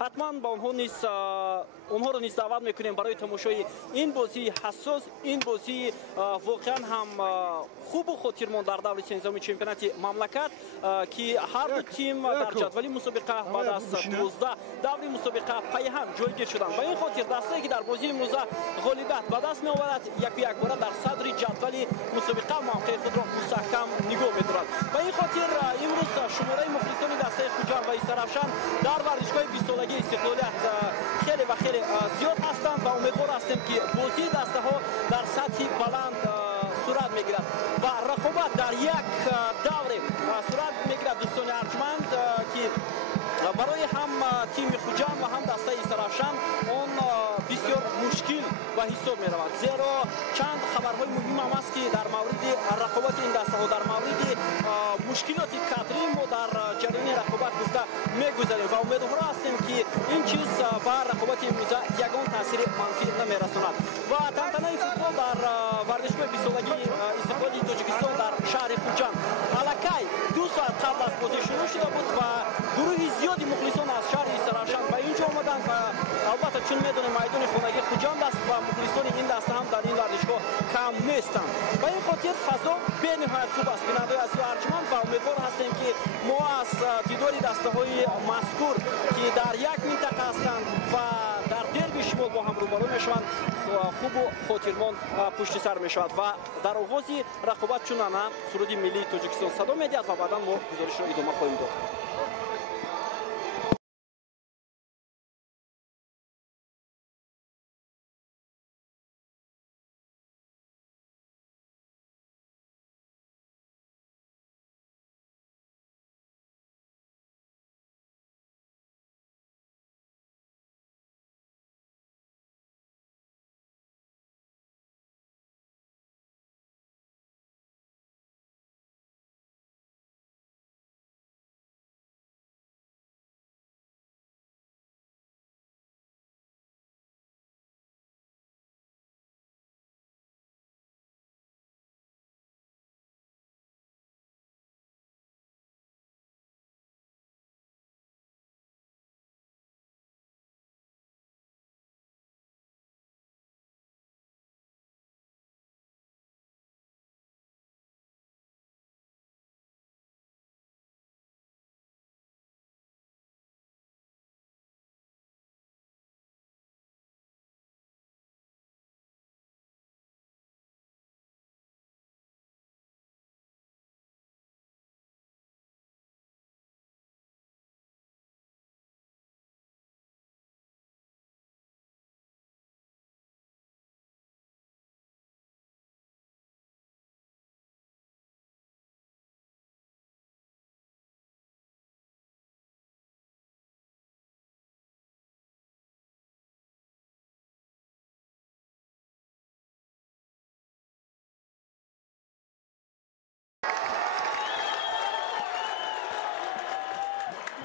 حتما با اونها رو نیز دعوت میکنیم برای تماشای این بازی حساس. این بازی واقعا هم خوب و خاطرمند در دور سوم چمپیونات مملکت که هر دو تیم در جدول مسابقه بعد از 12 دور مسابقه پای هم جایگیر شدند. با این خاطر دسته‌ای که در بازی امروز غالبیت به دست میآورد یک بار در صدر جدول مسابقه موقع خود را مستحکم نگاه می‌دارد. با این خاطر امروز شماره مخلصان دسته خوجان و استرافشان در ورزشگاه 20 سالگی استقلالیت خیلی و خیلی زیاد هستند و امیدوار هستیم که بازی دسته ها در سطح بلند صورت میگیرد و رقابت در یک دوره صورت میگیرد. دوستان ارجمند که برای هم تیم خوجان و هم دسته استرافشان اون بسیار مشکل و حساب می رود، زیرا چند خبرهای مهم هم است که در مورد رقابت این دسته ها در مورد مشکلات کادری ما در جریان رقابت گفته میگذاریم و امیدوار هستیم که این چیز بر رقابت امروزه یگان تاثیر منفی نمیرساند. و تنتنه فوتبال در ورزشگاه 20 سالگی استقلالی تاجیکستان در شهر خوجان الکی 2 ساعت قبل از بازی شروع شده بود و گروه زیادی مخلصان از شهر استرافشان به اینجا آمدند و البته چون میدونیم میدان خانگی خوجان است و مخلصان این دسته هم در این ورزشگاه کم نیستند. با این خاطر فضا بنهایت خوب است. بیننده عزیز و ارجمند و امیدوار هستیم که ما از دیدار دسته های مذکور که در یک منطقه هستند و در دربی شمال با هم روبرو میشوند خوب و خاطرمند پشت سر میشود و در آغاز رقابت چونانه سرود ملی تاجیکستان صدا میدهد و بعدا ما گزارش را ادامه خواهیم داد.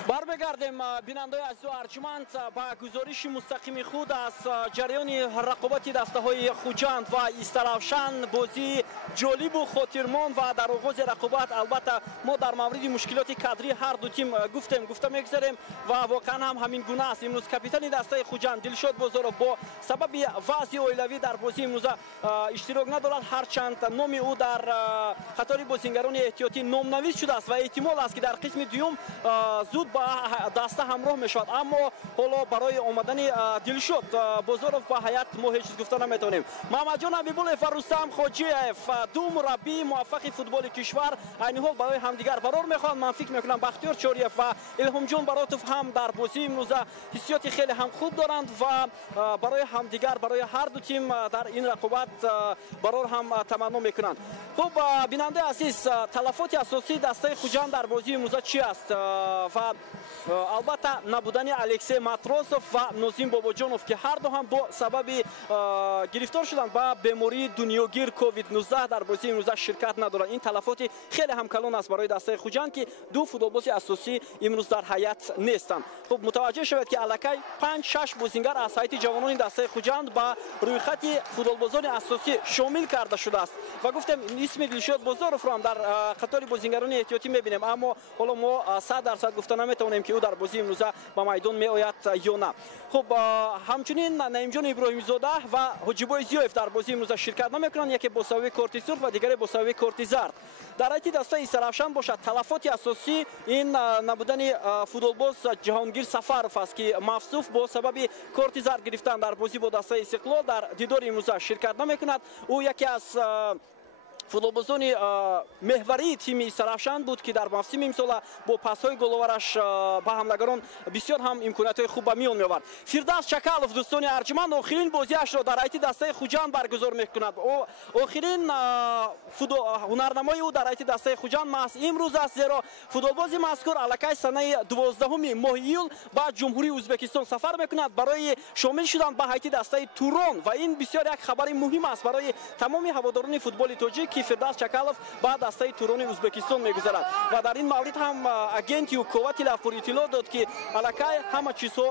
برمیگردیم بیننده عزیز و ارجمند با گزارش مستقیم خود از جریان رقابت دسته های خوجان و استرافشان. بازی جالب و خاطرمند و در آغاز رقابت البته ما در مورد مشکلات کادری هر دو تیم گفته میگذاریم و واقعا هم همین گونه است. امروز کاپیتان دسته خوجان دلشاد بازارов با سبب وضع اولیوی در بازی امروز اشتراک ندارد، هرچند نام او در قطار بازیگران احتیاطی نامنویس شده است و احتمال است که در قسم دوم زود با دسته همراه میشود. اما حالا برای آمدن دلشاد بازارов با هیئت ما هیچ چیز گفته نمیتونیم. محمد جان حبیبالله و رستم خاجیف دو مربی موفق فوتبال کشور این حال برای همدیگر قرار میخوان. من فکر میکنم بختیار چاریف و الهام جان براتوف هم در بازی امروز حسیات خیلی هم خوب دارند و برای همدیگر برای هر دو تیم در این رقابت قرار هم تمنا میکنند. خب بیننده عزیز، تلفات اساسی دسته خوجان در بازی امروز چی است؟ و البته نبودن الکسی ماتروسوف و نوزیم باباجانوف که هر دو هم با سبب گرفتار شدند با بیماری دنیاگیر کووید 19 در بازی امروز شرکت ندارند. این تلفات خیلی هم کلان است برای دسته خوجان که دو فوتبالباز اساسی امروز در هیئت نیستند. خب متوجه شوید که الکی 5-6 بازیگر از هیئت جوانان دسته خوجان با روی خط فوتبالبازان اساسی شامل کرده شده است و گفتم اسم دلشاد بازارov رو هم در قطار بازیگران احتیاطی میبینیم. اما حالا ما 100% گفته метавонем ки ӯ дар бозии имрӯза ба майдон меояд ё на. хуб ҳамчунин наимҷон иброҳимзода ва ҳоҷибой зиёев дар бозии имрӯза ширкат намекунанд, яке бо сабаби корти сурх ва дигаре бо сабаби корти зард. дар ҳайати дастаи Сарафшан бошад талафоти асосӣ ин набудани футболбоз Ҷаҳонгир Сафаров аст ки мафсуф бо сабаби корти зард гирифтан дар бозӣ бо дастаи Истиқлол дар дидори имрӯза ширкат намекунад. ӯ яке аз футболбозони меҳварии тими Сарафшан буд ки дар мавсими имсола бо пасҳои головараш ба ҳамлагарон бисёр ҳам имкониятҳои хуб ба миён меовард. Фирдавс Чакалов дӯстони арҷуманд охирин бозиашро дар ҳайати дастаи Хуҷанд баргузор мекунад. охирин ҳунарнамои ӯ дар ҳайати дастаи Хуҷанд маҳз имрӯз аст, зеро футболбози мазкур аллакай санаи 12 моҳи июл ба ҷумҳурии Ӯзбекистон сафар мекунад барои шомил шудан ба ҳайати дастаи Турон ва ин бисёр як хабари муҳим аст барои тамоми ҳаводорони футболи тоҷик ки Фирдавс Чакалов ба дастаи Турони Ӯзбекистон мегузарад. ва дар ин маврид ҳам агенти Укова Тилавпур иттилоъ дод ки аллакай ҳама чизҳо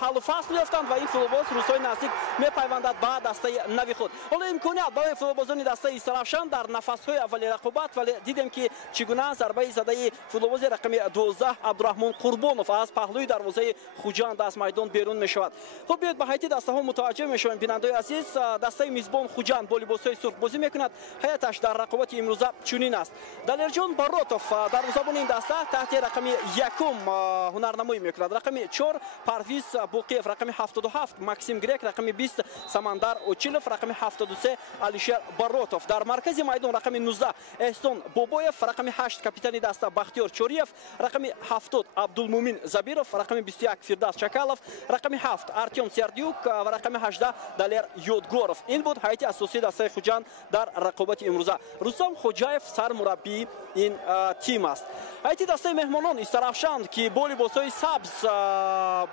ҳаллу фасл ёфтанд ва ин футболбоз рӯзҳои наздик мепайвандад ба дастаи нави худ. ҳоло имконият барои футболбозони дастаи Сарафшан дар нафасҳои аввали рақобат, вале дидем ки чӣ гуна зарбаи задаи футболбози рақами 12 Абдурахмон Қурбонов аз паҳлӯи дарвозаи Хуҷанд аз майдон берун мешавад. хуб биёед ба ҳайати дастаҳо мутаваҷҷеҳ мешавем. бинандаи азиз, дастаи мизбон Хуҷанд бо либосҳои сурх бозӣ мекунад. ҳаяташ дар рақобати имрӯза чунин аст. Далерҷон Баротов дарвозабони ин даста таҳти рақами 1 ҳунарнамоӣ мекунад. рақами 4 Парвиз Буқиев, рақами 77 Максим Грек, рақами 20 Самандар Очилов, рақами 73 Алишер Баротов. дар маркази майдон рақами 19 Эҳсон Бобоев, рақами 8 капитани даста Бахтиёр Чориев, рақами 70 Абдулмумин Забиров, рақами 21 Фирдавс Чакалов, рақами 7 Артем Сердюк ва рақами 18 Далер Ёдгоров. ин буд ҳайати асосии дастаи Хуҷанд дар рақобати имрӯза. Рустам Хоҷаев сармураббии ин тим аст. ҳайати дастаи меҳмонон Истарафшан ки бо либосҳои сабз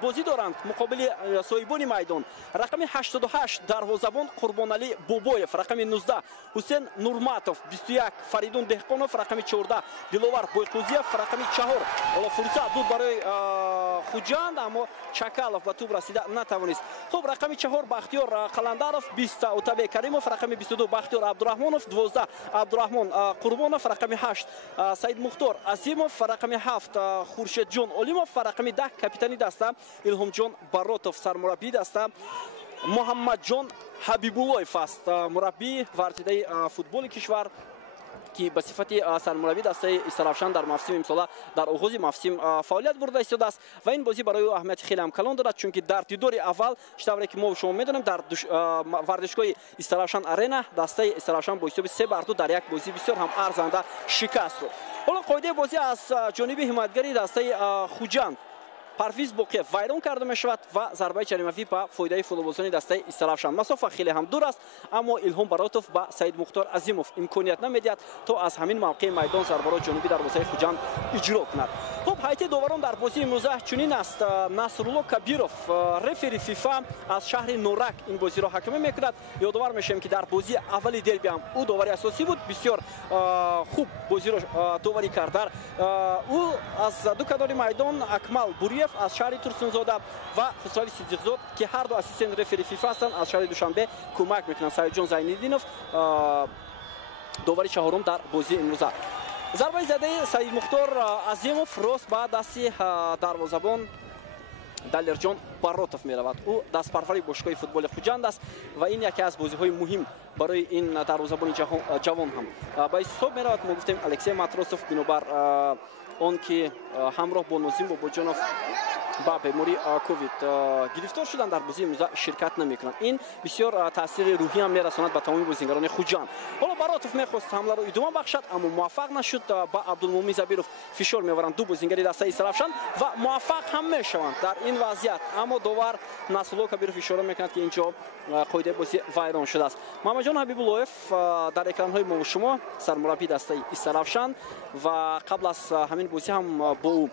бозӣ доранд муқобили соҳибони майдон. рақами 88 дарвозабон Қурбоналӣ Бобоев, рақами 19 Ҳусен Нурматов, 21 Фаридун Деҳқонов, рақами 14 Диловар Бойқузиев, рақами 4 ҳоло фурсат буд барои Хуҷанд, аммо Чакалов ба тӯб расида натавонист. хуб рақами 4 Бахтиёр Қаландаров, 20 Утабек Каримов, рақами 22 Бахтиёр Абдурахмонов, 12 Абдурахмон Қурбонов, рақами 8 Саид Мухтор Азимов, рақами 7 Хуршедҷон Олимов ва рақами 10 капитани даста Илҳомҷон Баротов. сармураббии даста Муҳаммадҷон Ҳабибуллоев аст, мураббии вартидаи футболи кишвар ки ба сифати сармураббии дастаи Сарафшан дар мавсими имсола дар оғози мавсим фаъолият бурда истодааст ва ин бозӣ барои ӯ аҳамияти хеле ҳам калон дорад, чунки дар дидори аввал штавре ки мо шумо медонем дар варзишгоҳи Сарафшан арена дастаи Сарафшан бо ҳисоби 3-2 дар як бозӣ бисёр ҳам арзанда шикаст дод. ҳоло қоидаи бозӣ аз ҷониби ҳимоятгари дастаи Хуҷанд Парвиз Буқиев вайрон карда мешавад ва зарбаи ҷаримавӣ ба фоидаи футболбозони дастаи Сарафшан. масофа хеле ҳам дур аст, аммо Илҳом Баротов ба Саид Мухтор Азимов имконият намедиҳад то аз ҳамин мавқеи майдон зарбаро ҷониби дарвозаи Хуҷанд иҷро кунад. хуб ҳайати доварон дар бозии имрӯза чунин аст. Насрулло Кабиров, рефери ФИФА аз шаҳри Норак ин бозиро ҳакамӣ мекунад. ёдовар мешавем ки дар бозии аввали дерби ҳам ӯ довари асосӣ буд, бисёр хуб бозиро доварӣ кард. ӯ аз ду канори майдон Акмал Буриев аз шаҳри Турсунзода ва Хусрави Сидиқзод ки ҳар ду ассистент рефери ФИФА ҳастанд аз шаҳри Душанбе кӯмак мекунанд. Саидҷон Зайниддинов довари чаҳорум дар бозии имрӯза. зарбаи задаи Саид Мухтор Азимов рост ба дасти дарвозабон Далерҷон Баротов меравад. ӯ дастпарвари бошгоҳи футболи Хуҷанд аст ва ин яке аз бозиҳои муҳим барои ин дарвозабони ҷавон ҳам ба ҳисоб меравад. мо гуфтем Алексей Матросов бинобар он ки ҳамроҳ бо Нозим Бобоҷонов ба бемории ковид гирифтор шуданд дар бозии имрӯза ширкат намекунанд. ин бисёр таъсири рӯҳӣ ҳам мерасонад ба тамоми бозигарони Хуҷанд. ҳоло Баротов мехост ҳамларо идома бахшад, аммо муваффақ нашуд. ба Абдулмумин Забиров фишор меоваранд ду бозигари дастаи Сарафшан ва муваффақ ҳам мешаванд дар ин вазъият, аммо довар Насрулло Кабиров ишора мекунад ки инҷо қоидаи бозӣ вайрон шудааст. Муҳаммадҷон Ҳабибуллоев дар экранҳои мо шумо сармураббии дастаи Сарафшан ва қабл аз ҳамин бозӣ ҳам бо ӯ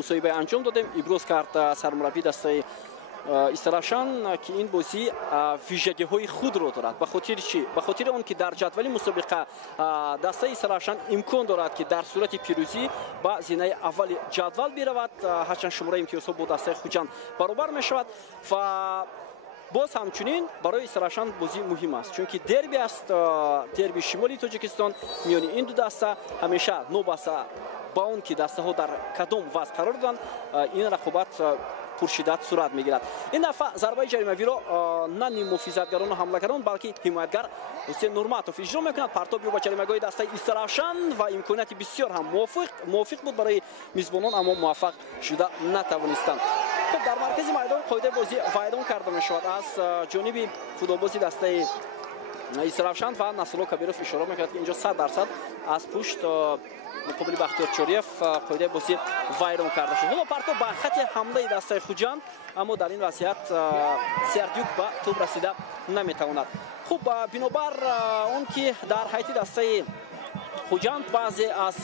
мусоҳибаи анҷом додем. иброз кард сармураббии дастаи Сарафшан ки ин бозӣ вижагиҳои худро дорад. ба хотири чӣ? ба хотири он ки дар ҷадвали мусобиқа дастаи Сарафшан имкон дорад ки дар сурати пирӯзӣ ба зинаи аввали ҷадвал биравад. ҳарчанд шумораи имтиёзҳо бо дастаи Хуҷанд баробар мешавад ва боз ҳамчунин барои Исрафшан бозӣ муҳим аст, чунки дерби аст, дерби шимоли Тоҷикистон миёни ин ду даста ҳамеша нобаста ба он ки дастаҳо дар кадом вазн қарор доранд, ин рақобат пуршиддат сурат мегирад. Ин дафъа зарбаи ҷаримавиро на ним муҳофизатгарону ҳамлагарон, балки ҳимоятгар Ҳусейн Нурматов иҷро мекунад. Партоб ё ба ҷаримагоҳи дастаи Исрафшан ва имконияти бисёр ҳам мувофиқ буд барои мизбонон, аммо муваффақ шуда натавонистанд. Хуб, дар маркази майдон қоидаи бозӣ вайрон карда мешавад аз ҷониби футболбози дастаи Исрафшан ва Насрулло Кабиров ишора мекунад ки инҷо 100% аз пушт муқобили Бахтиёр Чориев қоидаи бозӣ вайрон карда шуд. Ҳоло партоб ба хати ҳамлаи дастаи Хуҷанд, аммо дар ин вазъият Сердюк ба тӯб расида наметавонад. Хуб, бинобар он ки дар ҳайати дастаи Хуҷанд баъзе аз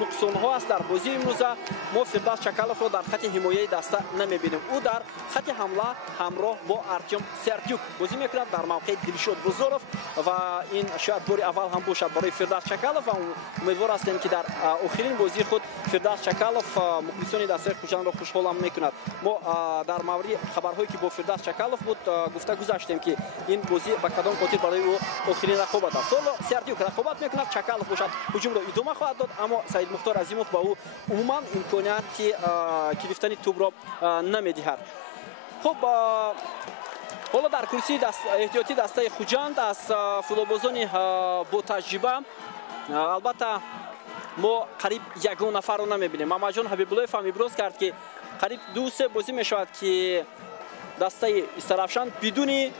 нуқсонҳо аст дар бозии имрӯза, мо Фирдавс Чакаловро дар хати ҳимояи даста намебинем. ӯ дар хати ҳамла ҳамроҳ бо Артем Сердюк бозӣ мекунад дар мавқеи Дилшод Бузоров ва ин шояд бори аввал ҳам бошад барои Фирдавс Чакалов ва умедвор ҳастем ки дар охирин бозии худ Фирдавс Чакалов мухлисони дастаи Хуҷандро хушҳолам мекунад. мо дар мавриди хабарҳое ки бо Фирдавс Чакалов буд гуфта гузаштем ки ин бозӣ ба кадом хотир барои ӯ охирин рақобат аст. ҳоло Сердюк рақобат мекунад, Чакалов бошад ҳуҷумро идома хоҳад дод, аммо Саид Мухтор Азимов ба ӯ умуман имконияти гирифтани тӯбро намедиҳад. Хуб, ҳоло дар курсии эҳтиёти дастаи Хуҷанд аз футболбозони ботаҷриба албатта мо қариб ягон нафарро намебинем. Мамаҷон Ҳабибуллоев ҳам иброз кард ки қариб 2-3 бозӣ мешавад ки дастаи Исрафшан бидуни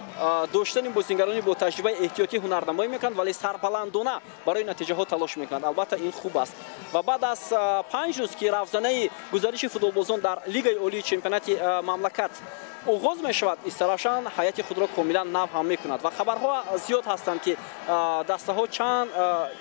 доштани бозингарони бо таҷрибаи эҳтиётӣ ҳунарнамоӣ мекунад, вале сарбаландона барои натиҷаҳо талош мекунад. Албатта ин хуб аст. Ва баъд аз 5 рӯз ки равзанаи гузариши футболбозон дар Лигаи олии чемпионати мамлакат оғоз мешавад, Исрафшан ҳайати худро комилан нав ҳам мекунад ва хабарҳо зиёд ҳастанд ки дастаҳо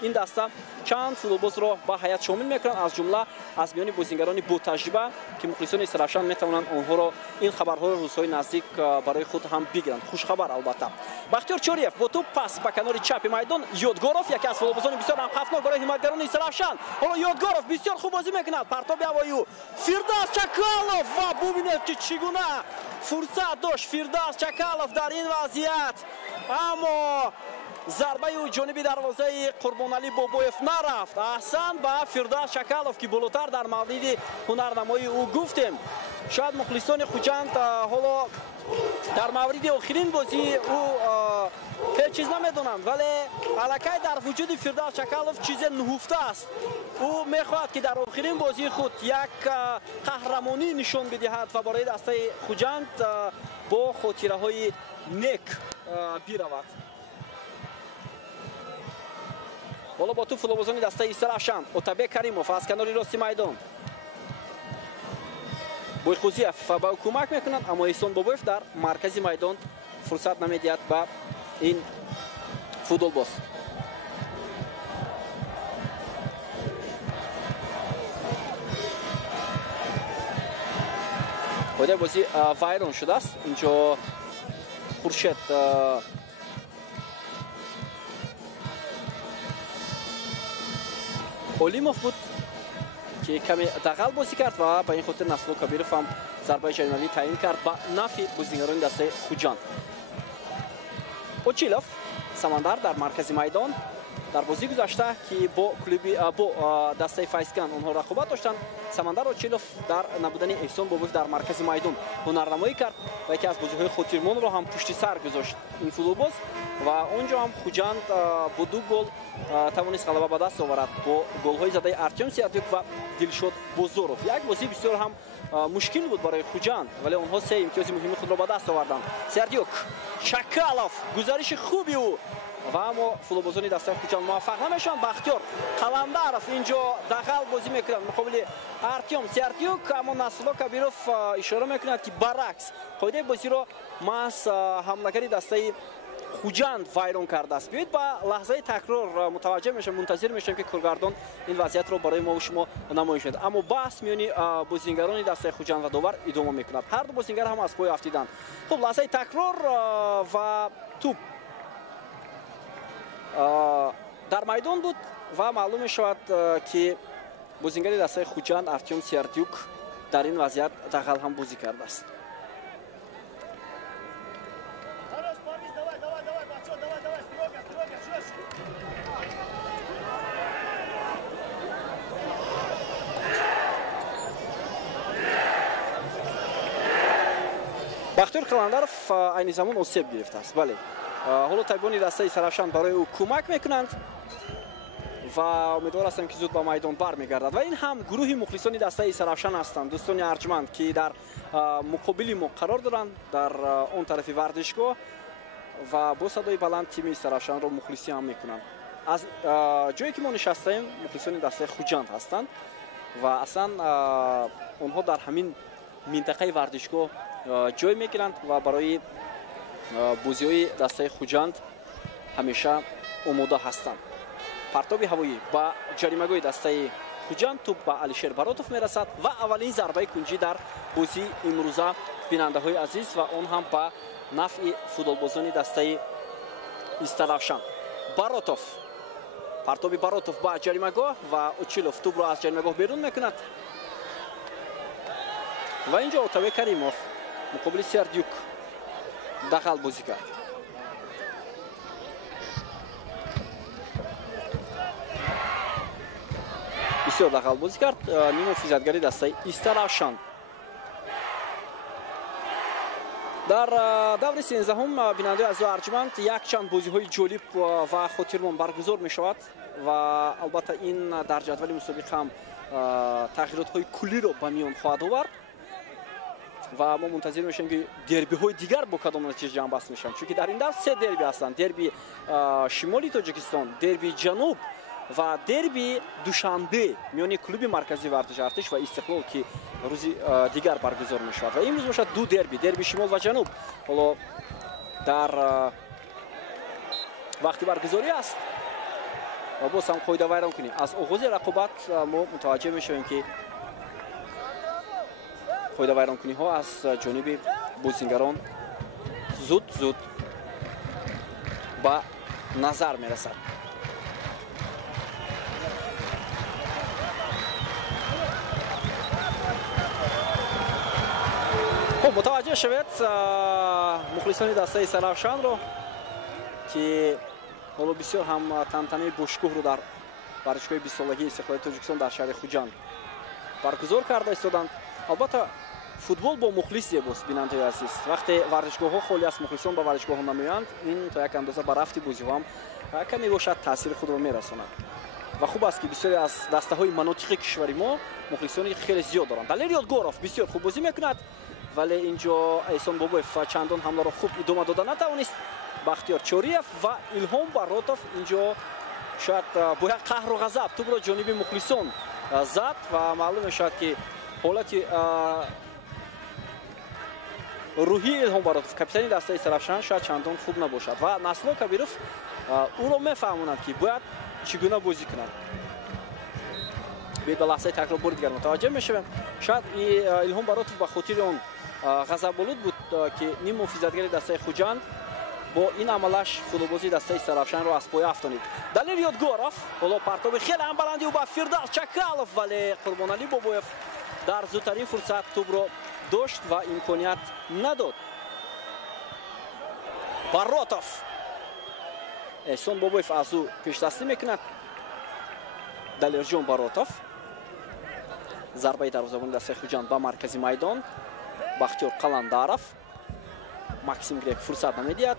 ин даста чанд футболбозро ба ҳаят шомил мекунанд, аз ҷумла аз миёни бозингарони бо таҷриба ки мухлисони Исрафшан метавонанд онҳоро ин хабарҳоро рӯзҳои наздик барои худ ҳам бигиранд. Хушхабар албатта. Бахтиёр Чориев бо тӯб пас ба канори чапи майдон, Ёдгоров яке аз футболбозони бисёр ҳам хавфнок барои ҳимоятгарони Исрафшан. ҳоло Ёдгоров бисёр хуб бозӣ мекунад, партоби ҳавоӣ Фирдавс Чакалов ва бубинед ки чӣ гуна фурсат дошт Фирдавс Чакалов дар ин вазъият, аммо зарбаи ӯ ҷониби дарвозаи Қурбоналӣ Бобоев нарафт. аҳсан ба Фирдавс Чакалов ки болотар дар мавриди ҳунарнамоии ӯ гуфтем. шояд мухлисони Хуҷанд ҳоло дар мавриди охирин бозӣ ӯ ҳеҷ чиз намедонанд, вале аллакай дар вуҷуди Фирдавс Чакалов чизе нуҳуфта аст. ӯ мехоҳад ки дар охирин бозии худ як қаҳрамонӣ нишон бидиҳад ва барои дастаи Хуҷанд бо хотираҳои нек биравад. ҳоло бо ту футболбозони дастаи Исрафшан, Отабек Каримов аз канори рости майдон, Бойқузиев ба ӯ кӯмак мекунад, аммо Эҳсон Бобоев дар маркази майдон фурсат намедиҳад ба ин футболбоз. қоидаи бозӣ вайрон шудааст. инҷо Хуршед Олимов буд ки каме дағал бозӣ кард ва ба ин хотир Насрулло Кабиров ҳам зарбаи ҷаримавӣ таъин кард ба нафи бозингарони дастаи Хуҷанд. Очилов Самандар дар маркази майдон дар бозии гузашта ки бо дастаи Файзкан онҳо рақобат доштанд, Самандар Очилов дар набудани Эҳсон Бобоев дар маркази майдон ҳунарнамоӣ кард ва яке аз бозиҳои хотирмонро ҳам пушти сар гузошт ин футболбоз ва он ҷо ҳам Хуҷанд бо 2 гол тавонист ғалаба ба даст оварад бо голҳои задаи Артем Сердюк ва Дилшод Бузоров. Як бозӣ бисёр ҳам мушкил буд барои Хуҷанд, вале онҳо 3 имтиёзи муҳими худро ба даст оварданд. Сердюк, Чакалов, гузариши хуби ӯ ва аммо футболбозони дастаи Хуҷанд муваффақ намешаванд. Бахтиёр Қаландаров инҷо дағал бозӣ мекунад муқобили Артем Сердюк, аммо Насрулло Кабиров ишора мекунад ки баръакс қоидаи бозиро маҳз ҳамлагари дастаи Хуҷанд вайрон кардааст. биёед ба лаҳзаи такрор мутаваҷҷеҳ мешавем, мунтазир мешавем ки кӯргардон ин вазъиятро барои мо шумо намоиш медиҳад. Аммо баҳс миёни бозингарони дастаи Хуҷанд ва довар идома мекунад. ҳар ду бозингар ҳам аз пой афтиданд. хуб, лаҳзаи такрор ва тӯб дар майдон буд ва маълум мешавад ки бозингари дастаи Хуҷанд Артем Сердюк дар ин вазъият дағал ҳам бозӣ кардааст. бахтиёр қаландаров айни замон осеб гирифтааст. Бале. ҳоло табибони дастаи Сарафшан барои ӯ кӯмак мекунанд ва умедвор ҳастам ки зуд ба майдон бармегардад. Ва ин ҳам гурӯҳи мухлисони дастаи Сарафшан ҳастанд, дӯстони арҷманд, ки дар муқобили мо қарор доранд дар он тарафи вардишгоҳ ва бо садои баланд тими Сарафшанро мухлисӣ ҳам мекунанд. аз ҷое ки мо нишастаем мухлисони дастаи Хуҷанд ҳастанд ва аслан онҳо дар ҳамин минтақаи вардишгоҳ ҷой мегиранд ва барои бозиҳои дастаи Хуҷанд ҳамеша омода ҳастанд. партоби ҳавоӣ ба ҷаримагоҳи дастаи Хуҷанд туп ба Алишер Баротов мерасад ва аввалин зарбаи кунҷӣ дар бозии имрӯза бинандаҳои азиз ва он ҳам ба нафъи футболбозони дастаи Истаравшан. Баротов, партоби Баротов ба ҷаримагоҳ ва Училов тупро аз ҷаримагоҳ берун мекунад. ва инҷо Отаве Каримов муқобили Сердюк дахал бозӣ кард. бисёр дахал бозӣ кард нимуҳофизатгари дастаи Истаравшан. дар даври 13-ум бинандаи азизу арҷманд якчанд бозиҳои ҷолиб ва хотирмон баргузор мешавад ва албатта ин дар ҷадвали мусобиқа ҳам тағйиротҳои куллиро ба миён хоҳад овард ва мо мунтазир мешавем ки дербиҳои дигар бо кадом натиҷа ҷамъбаст мешаванд, чунки дар ин давр се дерби ҳастанд: дерби шимоли Тоҷикистон, дерби ҷануб ва дерби душанбе миёни клуби марказии вартиши артиш ва Истиқлол, ки рӯзи дигар баргузор мешавад. ва имрӯз бошад ду дерби, дерби шимол ва ҷануб. ҳоло дар вақти баргузорӣ аст ва боз ҳам қоидавайронкунӣ. аз оғози рақобат мо мутаваҷҷеҳ мешавем ки қоидавайронкуниҳо аз ҷониби бозингарон зуд ба назар мерасад. خب متوجه شوید مخلصان دسته سرافشان رو که حالا بسیار هم تنتنه باشگاه رو در ورزشگاه 20 سالگی استقلال تاجیکستان در شهر خوجند برگزار کرده ایستادند. البته فوتبال با مخلص یباست بیننده عزیز. وقتی ورزشگاه ها خالی از مخلصان به ورزشگاه ها نمیآیند، این تا یک اندازه به رفت بازی هم کمی باشد تاثیر خود را میرساند. و خوب است که بسیاری از دسته های مناطق کشوری ما مخلصانی خیلی زیاد دارند. دلیر یادگوروف بسیار خوب بازی میکند، ولی اینجا احسان بابویف چندان حمله را خوب ادامه دادن نتوانست. بختیار چوریف و الهام باروتوف اینجا شاید با یک قهر و غضب توپ را جانب مخلصان زد و معلوم شد که حالت روحی الهام باروتوف کاپیتان دسته سرافشان شاید چندان خوب نباشد و نسلو کبیروف او را میفهماند که باید چگونه بازی کند. به لحظه تکرار بار دیگر متوجه میشویم. شاید الهام باروتوف به خاطر اون غضب‌آلود بود که نیم محافظتگر دسته خوجند با این عملش فوتبالبازی دسته سرافشان رو از پای افتانید. دلیل یادگوروف حالا پرتاب خیلی هم بلندی و با فردوس چکالوف، ولی قربانعلی بابویف در زودترین فرصت توپ رو داشت و امکانیت نداد. باروتوف احسان بابویف از او پیشدستی میکند. دلیر جان باروتوف ضربه دروازه‌بان دسته خوجند با مرکزی میدان. بختیار قلندارов ماکسیم گرек فرصت نمیدهد.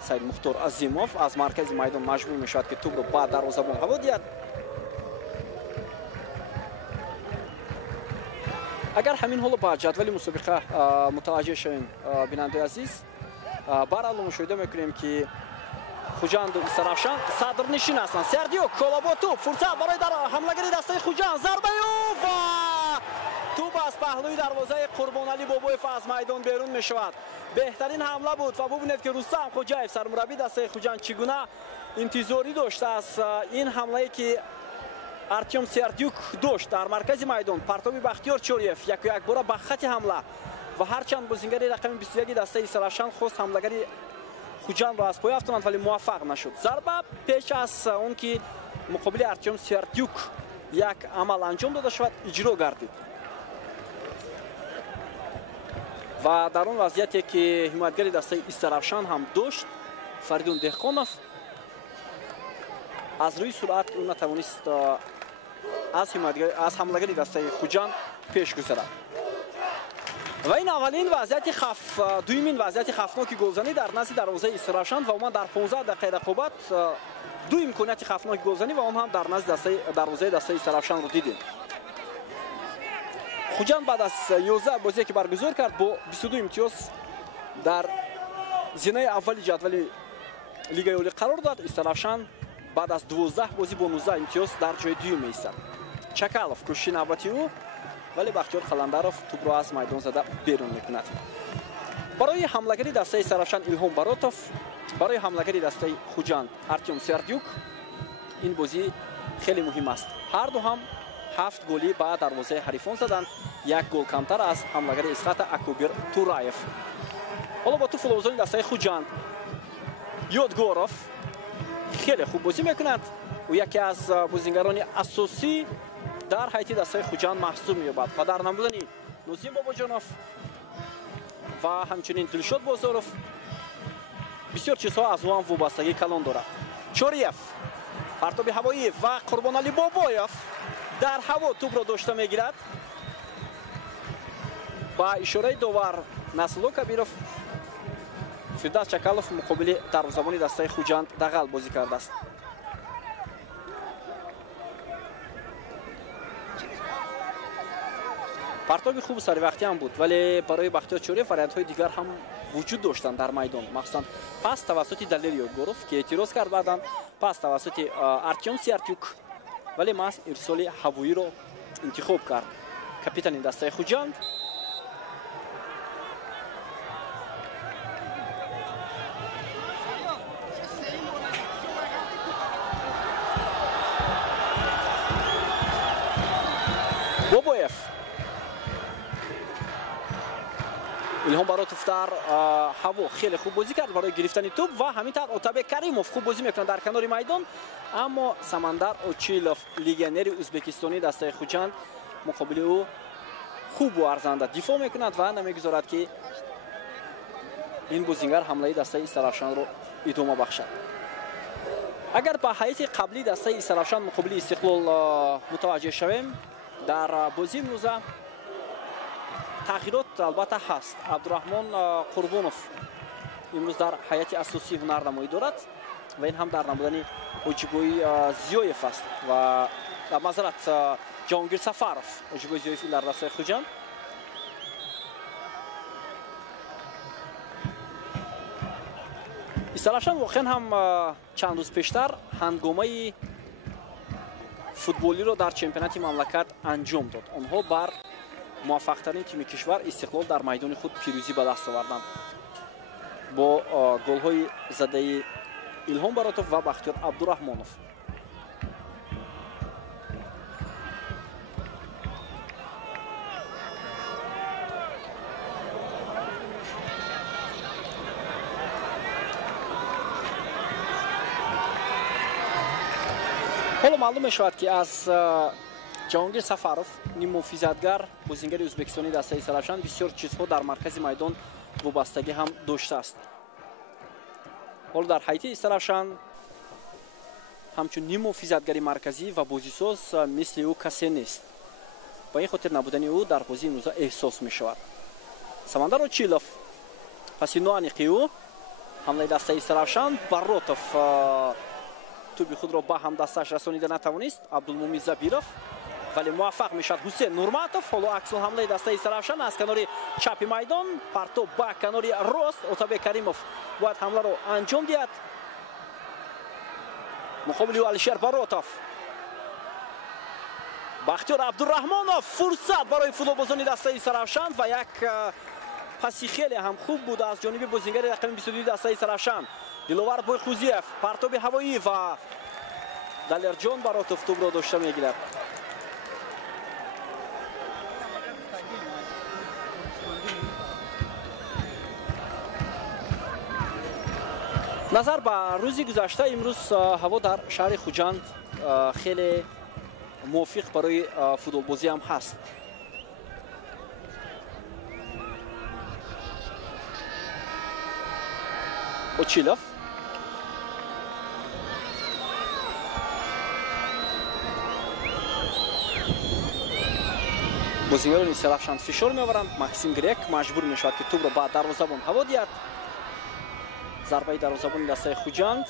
سعید مختار عظیموف از مرکز میدان مجبور میشود که توپ رو با دروازه‌بان هوا دهد. اگر همین حالا با جدول مسابقه متوجه شویم بیننده عزیز، برحال مشاهده میکنیم که خوجند و سرافشان صدر نشین هستند. سردیو کلابو توپ فرصت برای در حمله‌گری دسته خوجند. ضربه و توپ از پهلوی دروازه قربانعلی بابویف از میدان بیرون می شود. بهترین حمله بود و ببینید که رستم خوجایف سرمربی دسته خوجند چگونه انتظاری داشت از این حمله که ارتیم سردیوک داشت در مرکز میدان. پرتابی بختیار چوریف یک بار به خط حمله و هرچند بازیگری رقم 21 دسته سرافشان خواست حمله‌گری خوجند را از پای افتاند ولی موفق نشد. ضربه پیش از اون که مقابل ارتیم سردیوک یک عمل انجام داده شود اجرا گردید. و در اون وضعیتی که حمایتگری دسته استرافشان هم داشت فریدون دهقانوف از روی سرعت اون نتوانست از حمله‌گری دسته خوجند پیش گذرد. و این اولین وضعیت دومین وضعیت خفناک گلزنی در نزد دروازه استراشان و اون در 15 دقیقه رقابت دو امکانیت خفناک گلزنی و اون هم در نزد دروازه دسته استراشان رو دیدیم. خوجند بعد از 11 بازی که برگزار کرد با 22 امتیاز در زینه اول جدول لیگ اولی قرار داد. استراشان بعد از 12 بازی با 19 امتیاز در جای دوم ایستاد. چکالوف کوشش نوبتی او ولی بختیار قلندرов توپ را از میدان زده بیرون میکند. برای حملهگری دسته استراشان ایلهام баротов، برای حملهگری دسته خوجند артем сердюк این بازی خیلی مهم است. هر دو هم 7 گلی با دروازه حریفان زدند، یک گل کمتر از حملهگر اسقات اکوبر توراєв. حالا با توپ لوزانی دسته خوجند یودگوروف خیلی خوب بازی میکند و یکی از بازیگران اساسی در حیاتی دسته خوجند محسوب می‌یابد و در نبودن نوزیم باباجانوف و همچنین دلشاد بازاروف بسیار چیزها از او هم وابستگی کلان دارد. چوریف پرتاب هوایی و قربانعلی بابایف در هوا توپ را داشته میگیرد. با اشاره داور نسلو کبیروف فردوس چکالوف مقابل دروازه‌بان دسته خوجند دغل بازی کرده است. پرتاب خوب سری وقتی هم بود ولی برای بختیار چوریف وریانت‌های دیگر هم وجود داشتند در میدان، مخصوصا پس توسط دلیل یودگوروف که اعتراض کرد، بعداً پس توسط артем сердюк ولی محض ارسال هوایی رو انتخاب کرد کاپیتان دسته خوجند. بابایف ایلهام баротов در هوا خیلی خوب بازی کرد برای گرفتن توپ و همینطور اوتابک کریموف خوب بازی میکنه در کنار میدان، اما سمندر اوچیلوف لیگنری ازبکستانی دسته خوجند مقابل او خوب و ارزنده دفاع میکند و نمیگذارد که این بازیگر حمله دسته استراشان رو ادامه بخشد. اگر با حیات قبلی دسته استراشان مقابل استقلال متوجه شویم، در بازی امروز تغییرات البته هست. عبدالرحمن قربانوف امروز در حیات اساسی هنرنمایی دارد و این هم در نبودن اوجیبوی زیویف است و معذرت جهانگیر سفروف اوجیبوی زیویف در دسته خوجند. استراشان واقعا هم چند روز پیشتر هنگامه فوتبالی رو در چمپیونات مملکت انجام داد. آنها بر موفق ترین تیم کشور استقلال در میدان خود پیروزی به دست آوردند با گل های زده ایلهام баротов و بختیار عبدالرحمانوف. حالا معلوم می شود که از جهانگیر سفروف نیمه‌فیزدگر بازیگر ازبکستانی دسته استراشان بسیار چیزها در مرکز میدان وابستگی هم داشته است. حالا در حیاتی استراشان همچون نیمه‌فیزدگری مرکزی و بازیساز مثل او کسی نیست. با این خاطر نبودن او در بازی امروز احساس می شود. سمندر اوچیلوف پس نوانیقی او حمله دسته استراشان баротов توپ خود را با هم دستش رسانیده نتوانست. عبدالمومن زبیروف ولی موفق میشد حسین نورماتوف. حالا عکس حمله دسته استراشان از کنار چپ میدان پرتاب با کنار راست اوتابک کریموف باید حمله رو انجام دهد مقابل او الشیر баротов. بختیار عبدالرحمانوف فرصت برای فوتبالبازان دسته استراشان و یک پاسی خیلی هم خوب بود از جانب بازیگر رقم 22 دسته استراشان دلوار بویخوزیف. پرتاب هوایی و دلیرجان баротов توپ را داشته میگیرد. نظر به روزی گذشته امروز هوا در شهر خوجند خیلی موافق برای فوتبال بازی هم هست. اوچیلوف бозингарони Сарafshand фишор меоваранд. Максим Грек маҷбур мешавад ки тӯбро ба дарвозабон ҳаво диҳад. зарбаи дарвозабони дастаи Хуҷанд.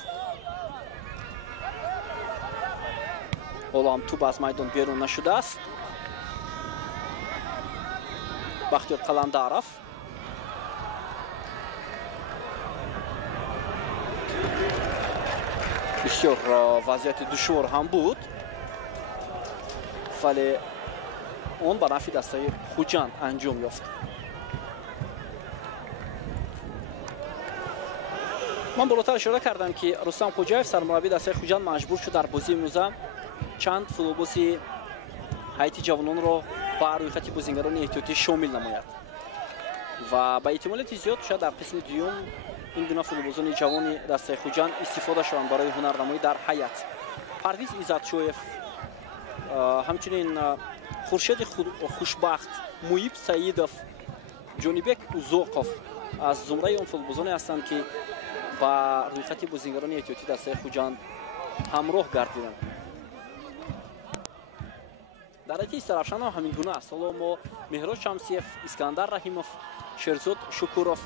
ҳоло ҳам тӯб аз майдон берун нашудааст. Бахтиёр Қаландаров. бисёр вазъияти душвор ҳам буд, вале он ба нафъи дастаи Хуҷанд анҷом ёфт. ман болотар ишора кардам ки Рустам Хоҷаев сармураббии дастаи Хуҷанд маҷбур шуд дар бозии имрӯза чанд футболбози ҳайати ҷавононро ба рӯйхати бозингарони эҳтиётӣ шомил намояд ва ба эҳтимолияти зиёд шояд дар қисми дуюм ин гуна футболбозони ҷавони дастаи Хуҷанд истифода шаванд барои ҳунарнамоӣ дар ҳайат. Парвиз Иззатшоев, ҳамчунин Хуршеди Хушбахт, Муиб Саидов, Ҷонибек Узоқов аз зумраи он футболбозоне ҳастанд ки ба рӯйхати бозингарони эҳтиётии дастаи Хуҷанд ҳамроҳ гардиданд. дар ҳайати Сарafshand ҳам ҳамин гуна аст. ҳоло мо Меҳрод Шамсиев, Искандар Раҳимов, Шерзод Шукуров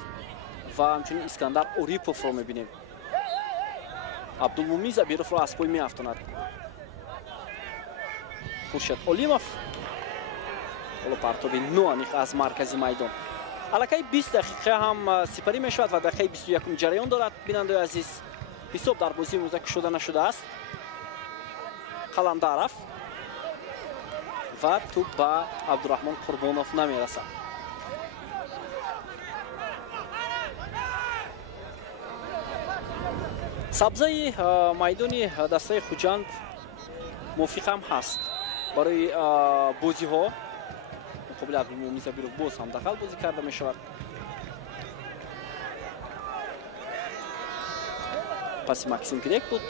ва ҳамчунин Искандар Ориповро мебинем. Абдулмумин Забировро аз пой меафтонад Хуршед Олимов. ҳоло партоби ноаниқ аз маркази майдон. аллакай 20 дақиқа ҳам сипарӣ мешавад ва дақиқаи 21 ҷараён дорад. бинандаи азиз, ҳисоб дар бозии имрӯза кушода нашудааст. Қаландаров ва тӯб ба Абдураҳмон Қурбонов намерасад. сабзаи майдони дастаи Хуҷанд мувофиқам ҳаст барои бозиҳо. муқобили Абдулмумин Забиров боз ҳам дахал бозӣ карда мешавад. паси Максим Грек буд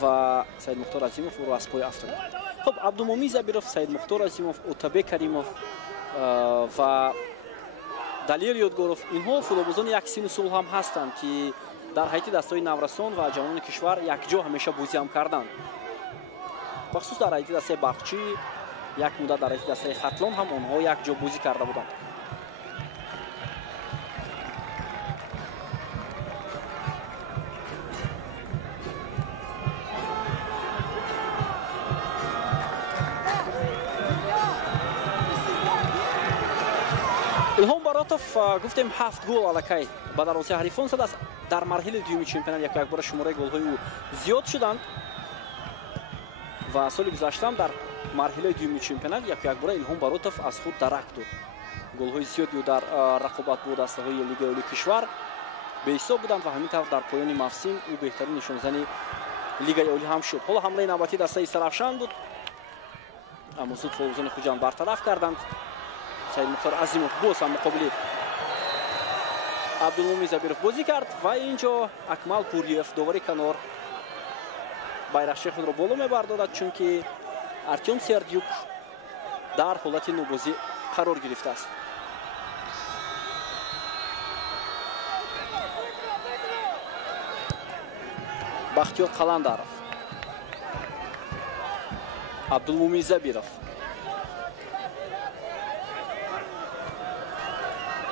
ва Саид Мухтор Азимов ӯро аз пой афтонид. خب عبدالمومین زبیروف، سید مختار عظیموف، اوتابک کریموف و دلیر یادگاروف، اینها فوتبالبازان یک سین و سال هم هستند که در حیط دستای نورسان و جوانان کشور یک جا همیشه بازی هم کردند. بخصوص در حیط دستای باغچی، یک مدت در حیط دستای خطلان هم آنها یک جا بازی کرده بودند. الهام براتوف گفتیم 7 گل الکی با دروازه حریفان زد است. در مرحله دوم چمپیونات یک بار شماره گل‌های او زیاد شدند و سال گذشته در مرحله دوم چمپیونات یک بار الهام براتوف از خود درک داد. گل‌های زیادی در رقابت بود از لیگ اولی کشور به حساب بودند و همینطور در پایان موسم او بهترین نشانزن لیگ اولی هم شد. حالا حمله نوبتی دسته سرافشان بود. اما زود فوزان خوجان برطرف کردند. سید مختار عظیموف باز هم مقابل عبدالمومین زبیروف بازی کرد و اینجا اکمال پوریف دوباره کنار байрақши خود را بالا میبردارد چون که ارتیوم سردیوک در حالت نوبازی قرار گرفته است. بختیار قلندرов، عبدالمومین زبیروف،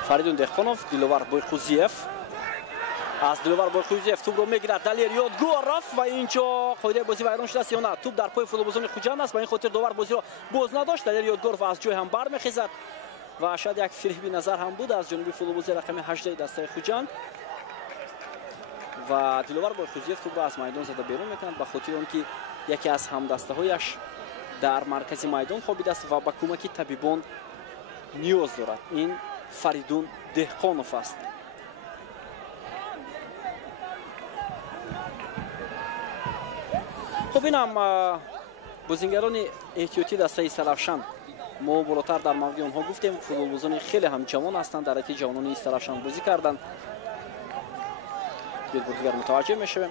فریدون دهقانوف، دیلوار بایخوزیف. از دیلوار بایخوزیف توپ رو میگیرد، دلیر یادگاروف و اینجا قاعده بازی ویران شده است یا نه. توپ در پای فوتبالبازان خوجند است، با این خاطر داور بازی را باز نداشت. دلیر یادگاروف از جای هم برمیخیزد و شاید یک فریبی نظر هم بود از جانب فوتبالباز رقم 18 دسته خوجند و دیلوار بایخوزیف توپ را از میدان زده بیرون میکند به خاطر آنکه یکی از همدسته‌هایش در مرکز میدان خوابیده است و با کمک طبیبان نیاز دارد. این فریدون دهقانوف است. خب اینم بازیگران احتیاطی دسته سرافشان. ما بالاتر در مورد آنها گفتیم فوتبالبازان خیلی هم جوان هستند، در حیط جوانان سرافشان بازی کردند. دیگر متوجه میشویم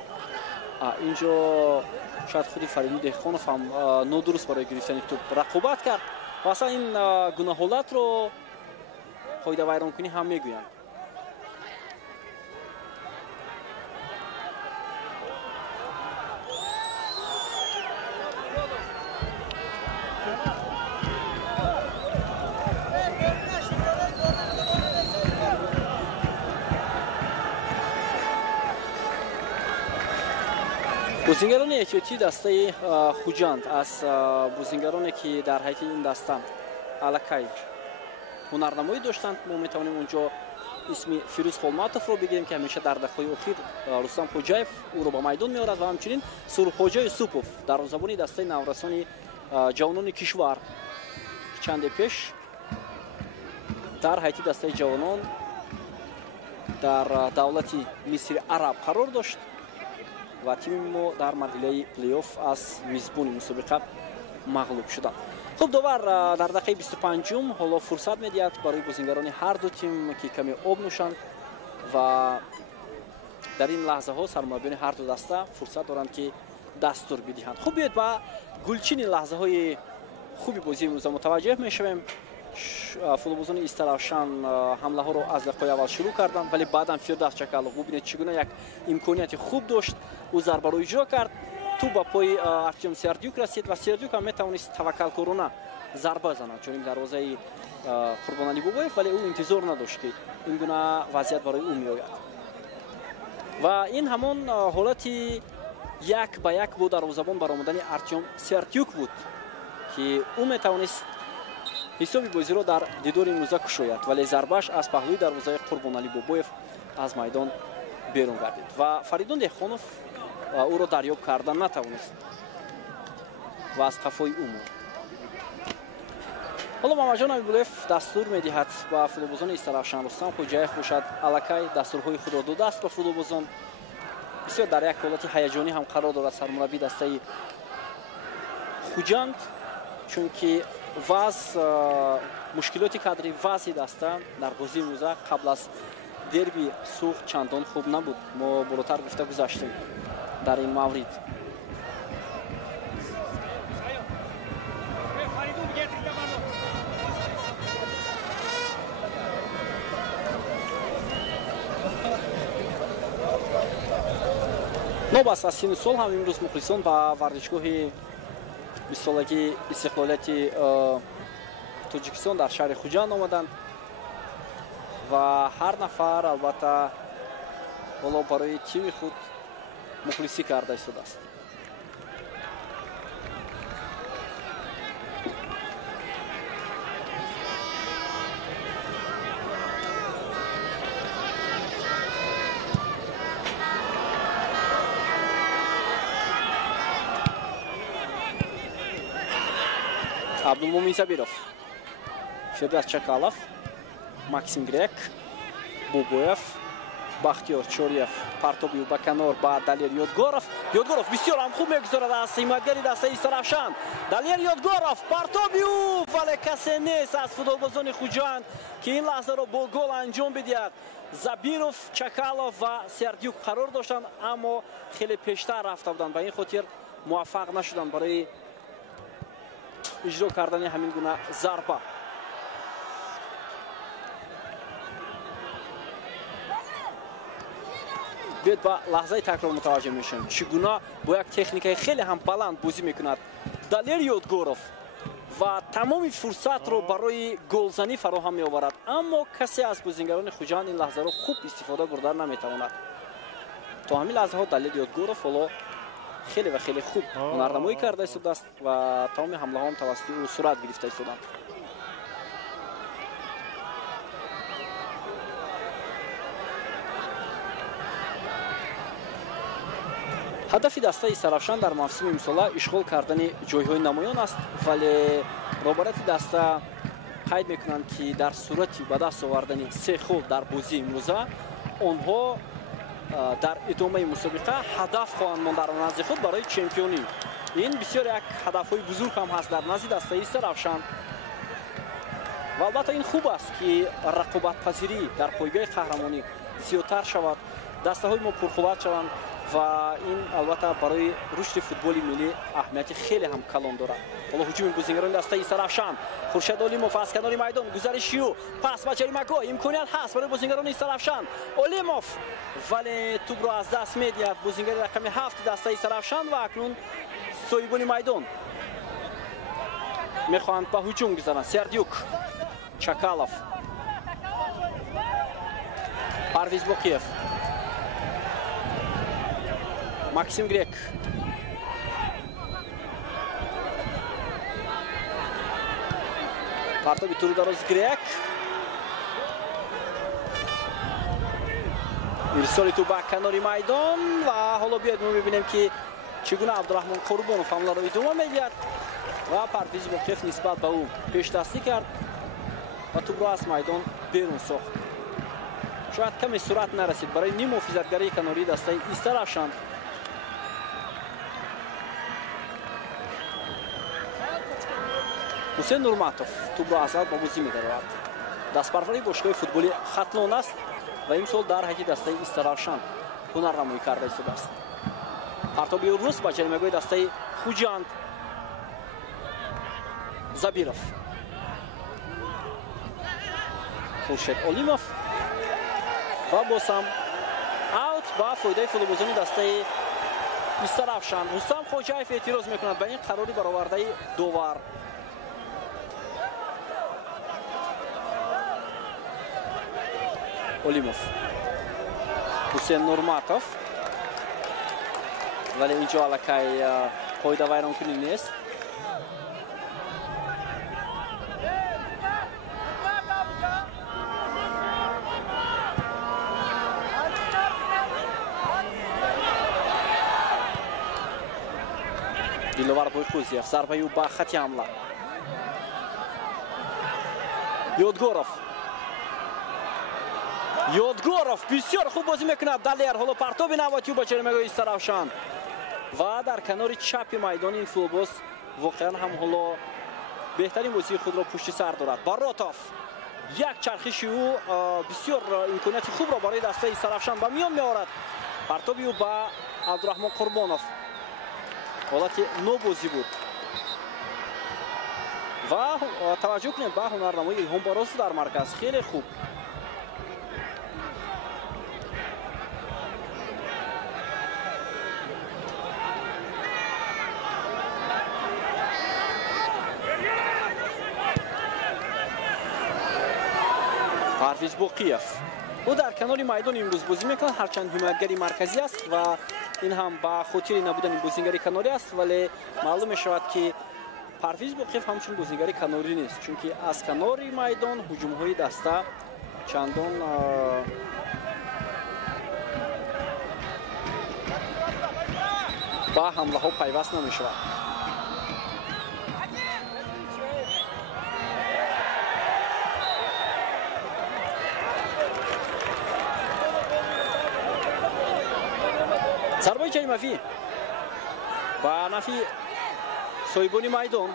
اینجا شاید خودی فریدون دهقانوف هم نادرست برای گرفتن توپ رقابت کرد و اصلا این گونه حالت رو قاعده ویران کنی هم میگویند. бозингарони эҳтиётии дастаи хуҷанд аз бозингароне ки дар ҳайати ин даста аллакай ҳунарнамоӣ доштанд. мо метавонем онҷо исми Фирӯз Холматовро бигирем ки ҳамеша дар дақиқаҳои охир Рустам Хоҷаев ӯро ба майдон меорад ва ҳамчунин Сурухоҷа Юсупов дарвозабони дастаи наврасони ҷавонони кишвар чанде пеш дар ҳайати дастаи ҷавонон дар давлати Мисри Араб қарор дошт ва тими мо дар марҳилаи плей-офф аз мизбони мусобиқа мағлуб шуданд. хуб, довар дар дақиқаи 25-ум ҳоло фурсат медиҳад барои бозингарони ҳарду тим ки каме об нӯшанд ва дар ин лаҳзаҳо сармураббиёни ҳарду даста фурсат доранд ки дастур бидиҳанд. хуб, биёед ба гулчини лаҳзаҳои хуби бозии имрӯза мутаваҷҷеҳ мешавем. футболбозони Истаравшан ҳамлаҳоро аз дақиқаи аввал шурӯъ карданд, вале баъдан Фирдавс Чакалов бубинед чӣ гуна як имконияти хуб дошт, ӯ зарбаро иҷро кард, ту ба пои Артем Сердюк расид ва Сердюк ҳам метавонист таваккалкорона зарба занад ҷониби дарвозаи Қурбонали Бобоев, вале ӯ интизор надошт ки ин гуна вазъият барои ӯ меояд ва ин ҳамон ҳолати як ба як бо дарвозабон баромадани Артем Сердюк буд ки ӯ метавонист ҳисоби бозиро дар дидори имрӯза кушояд, вале зарбаш аз паҳлӯи дарвозаи Қурбонали Бобоев аз майдон берун гардид ва Фаридун Деҳқонов ӯро дарёб карда натавонист ва аз қафои ӯ монд. ҳоло Мамаҷон Абибуллоев дастур медиҳад ба футболбозони Истаравшан. Рустам Хоҷаев бошад аллакай дастурҳои худро додаст ба футболбозон. бисёр дар як ҳолати ҳаяҷонӣ ҳам қарор дорад сармураббии дастаи хуҷанд, чунки ваз мушкилоти кадри вази даста дар бозии имрӯза қабл аз дерби суғ чандон хуб набуд. мо болотар гуфта гузаштем дар ин маврид. нобаст аз сину сол ҳам имрӯз мухлисон ба варзишгоҳи бисолагии истиқлолияти Тоҷикистон дар шаҳри Хуҷанд омаданд ва ҳар нафар албатта ҳоло барои тими худ мухлисӣ карда истодааст. Абдулмумин Забиров, Фирдавс Чакалов, Максим Грек, Бобоев, Бахтиёр Чориев, Партобиев Баканор ба Далер Ёдгоров. Ёдгоров бисёр ҳам хуб мегузорад аз ҳимоятгари дастаи Истаравшан. Далер Ёдгоров, Партобиев, вале касе нест аз футболбозони Хуҷанд ки ин лаҳзаро бо гол анҷом бидиҳад. Забиров, Чакалов ва Сердюк қарор доштанд, аммо хеле пештар рафта буданд, ба ин хотир муваффақ нашуданд барои иҷро кардани ҳамин гуна зарба. биёед ба лаҳзаи такрор мутаваҷҷеҳ мешавем. Чӣ гуна бо як техникаи хеле ҳам баланд бозӣ мекунад Далер Ёдгоров ва тамоми фурсатро барои голзанӣ фароҳам меоварад, аммо касе аз бозингарони Хуҷанд ин лаҳзаро хуб истифода бурда наметавонад. то ҳамин лаҳзаҳо Далер Ёдгоров ҳоло хеле ва хеле хуб ҳунарнамоӣ карда истодааст ва тамоми ҳамлаҳоам тавассути ӯ сурат гирифта истоданд. ҳадафи дастаи Истаравшан дар мавсими имсола ишғол кардани ҷойҳои намоён аст, вале роҳбарияти даста қайд мекунанд ки дар сурати ба даст овардани 3 хол дар бозии имрӯза онҳо дар идомаи мусобиқа ҳадаф хоҳанд монд дар назди худ барои чемпионӣ. ин бисёр як ҳадафҳои бузург ҳам ҳаст дар назди дастаи Истаравшан ва албатта ин хуб аст ки рақобатпазирӣ дар пойгоҳи қаҳрамонӣ зиёдтар шавад, дастаҳои мо пурқувват шаванд ва ин албатта барои рушди футболи миллӣ аҳамияти хеле ҳам калон дорад. ҳоло ҳуҷуми бозингарони дастаи Истаравшан, Хуршед Олимов аз канори майдон гузариши ӯ, пас ба ҷаримагоҳ, имконият ҳаст барои бозингарони Истаравшан. Олимов вале тӯбро аз даст медиҳад бозингари рақами 7 дастаи Истаравшан ва акнун соҳибони майдон мехоҳанд ба ҳуҷум гузаранд. Сердюк, Чакалов, Парвиз Боқиев, Максим Грек. Партоби тури дароз Грек. Ирсоли ту ба канори майдон ва ҳоло биёед мо бибинем ки чӣ гуна Абдураҳмон Қурбонов ҳамларо идома медиҳад ва Парвиз Воқиф нисбат ба ӯ пешдастӣ кард ва тӯбро аз майдон берун сохт. Шояд каме суръат нарасид барои ним муҳофизатгарии канории дастаи Иста Равшан. Ҳусейн Нурматов тӯбро аз ба бозӣ медарояд. Дастпарвари бошгоҳи футболи Хатлон аст ва имсол дар ҳайати дастаи Иста Равшан ҳунарнамоӣ карда истодааст. Партоби урус ба ҷаримагоҳи дастаи Хуҷанд. Забиров. Хуршед Олимов. ва босам аут ба фоидаи футболбозони дастаи Иста Равшан. Рустам Хоҷаев эътироз мекунад ба ин қарори баровардаи довар. Олимов. Ҳусейн Нурматов. вале инҷо аллакай қоида вайронкунӣ нест. Диловар Бойқузиев, зарбаи ӯ ба хати ҳамла. Ёдгоров бисёр хуб бозӣ мекунад. Далер ҳоло партоби навбати ӯ ба ҷаримагоҳи Иста Равшан ва дар канори чапи майдон ин футболбоз воқеан ҳам ҳоло беҳтарин бозии худро пушти сар дорад. Баротов як чархиши ӯ бисёр имконияти хубро барои дастаи Иста Равшан ба миён меорад. Партоби ӯ ба Абдураҳмон Қурбонов. ҳолати нобозӣ буд ва таваҷҷӯҳ кунем ба ҳунарнамои Илҳом Борозов дар марказ. хеле хуб. Парвиз Боқиев ӯ дар канори майдон имрӯз бозӣ мекунад, ҳарчанд ҳимоятгари марказӣ аст ва ин ҳам ба хотири набудани бозингари канорӣ аст, вале маълум мешавад ки Парвиз Боқиев ҳамчун бозингари канорӣ нест, чунки аз канори майдон ҳуҷумҳои даста чандон ба ҳамлаҳо пайваст намешавад. зарбаи ҷаримавӣ ба нафи соҳибони майдон.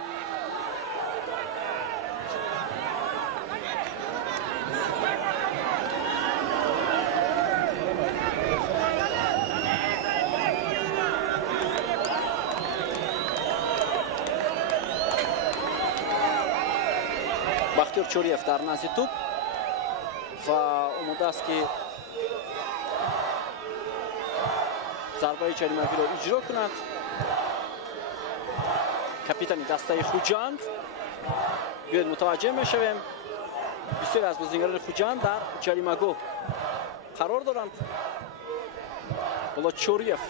Бахтиёр Чориев дар назди тӯб ва омодааст ки зарбаи ҷаримавиро иҷро кунад. капитани дастаи Хуҷанд. биёед мутаваҷҷеҳ мешавем. бисёре аз бозингарони Хуҷанд дар ҷаримагоҳ қарор доранд. ҳоло Чориев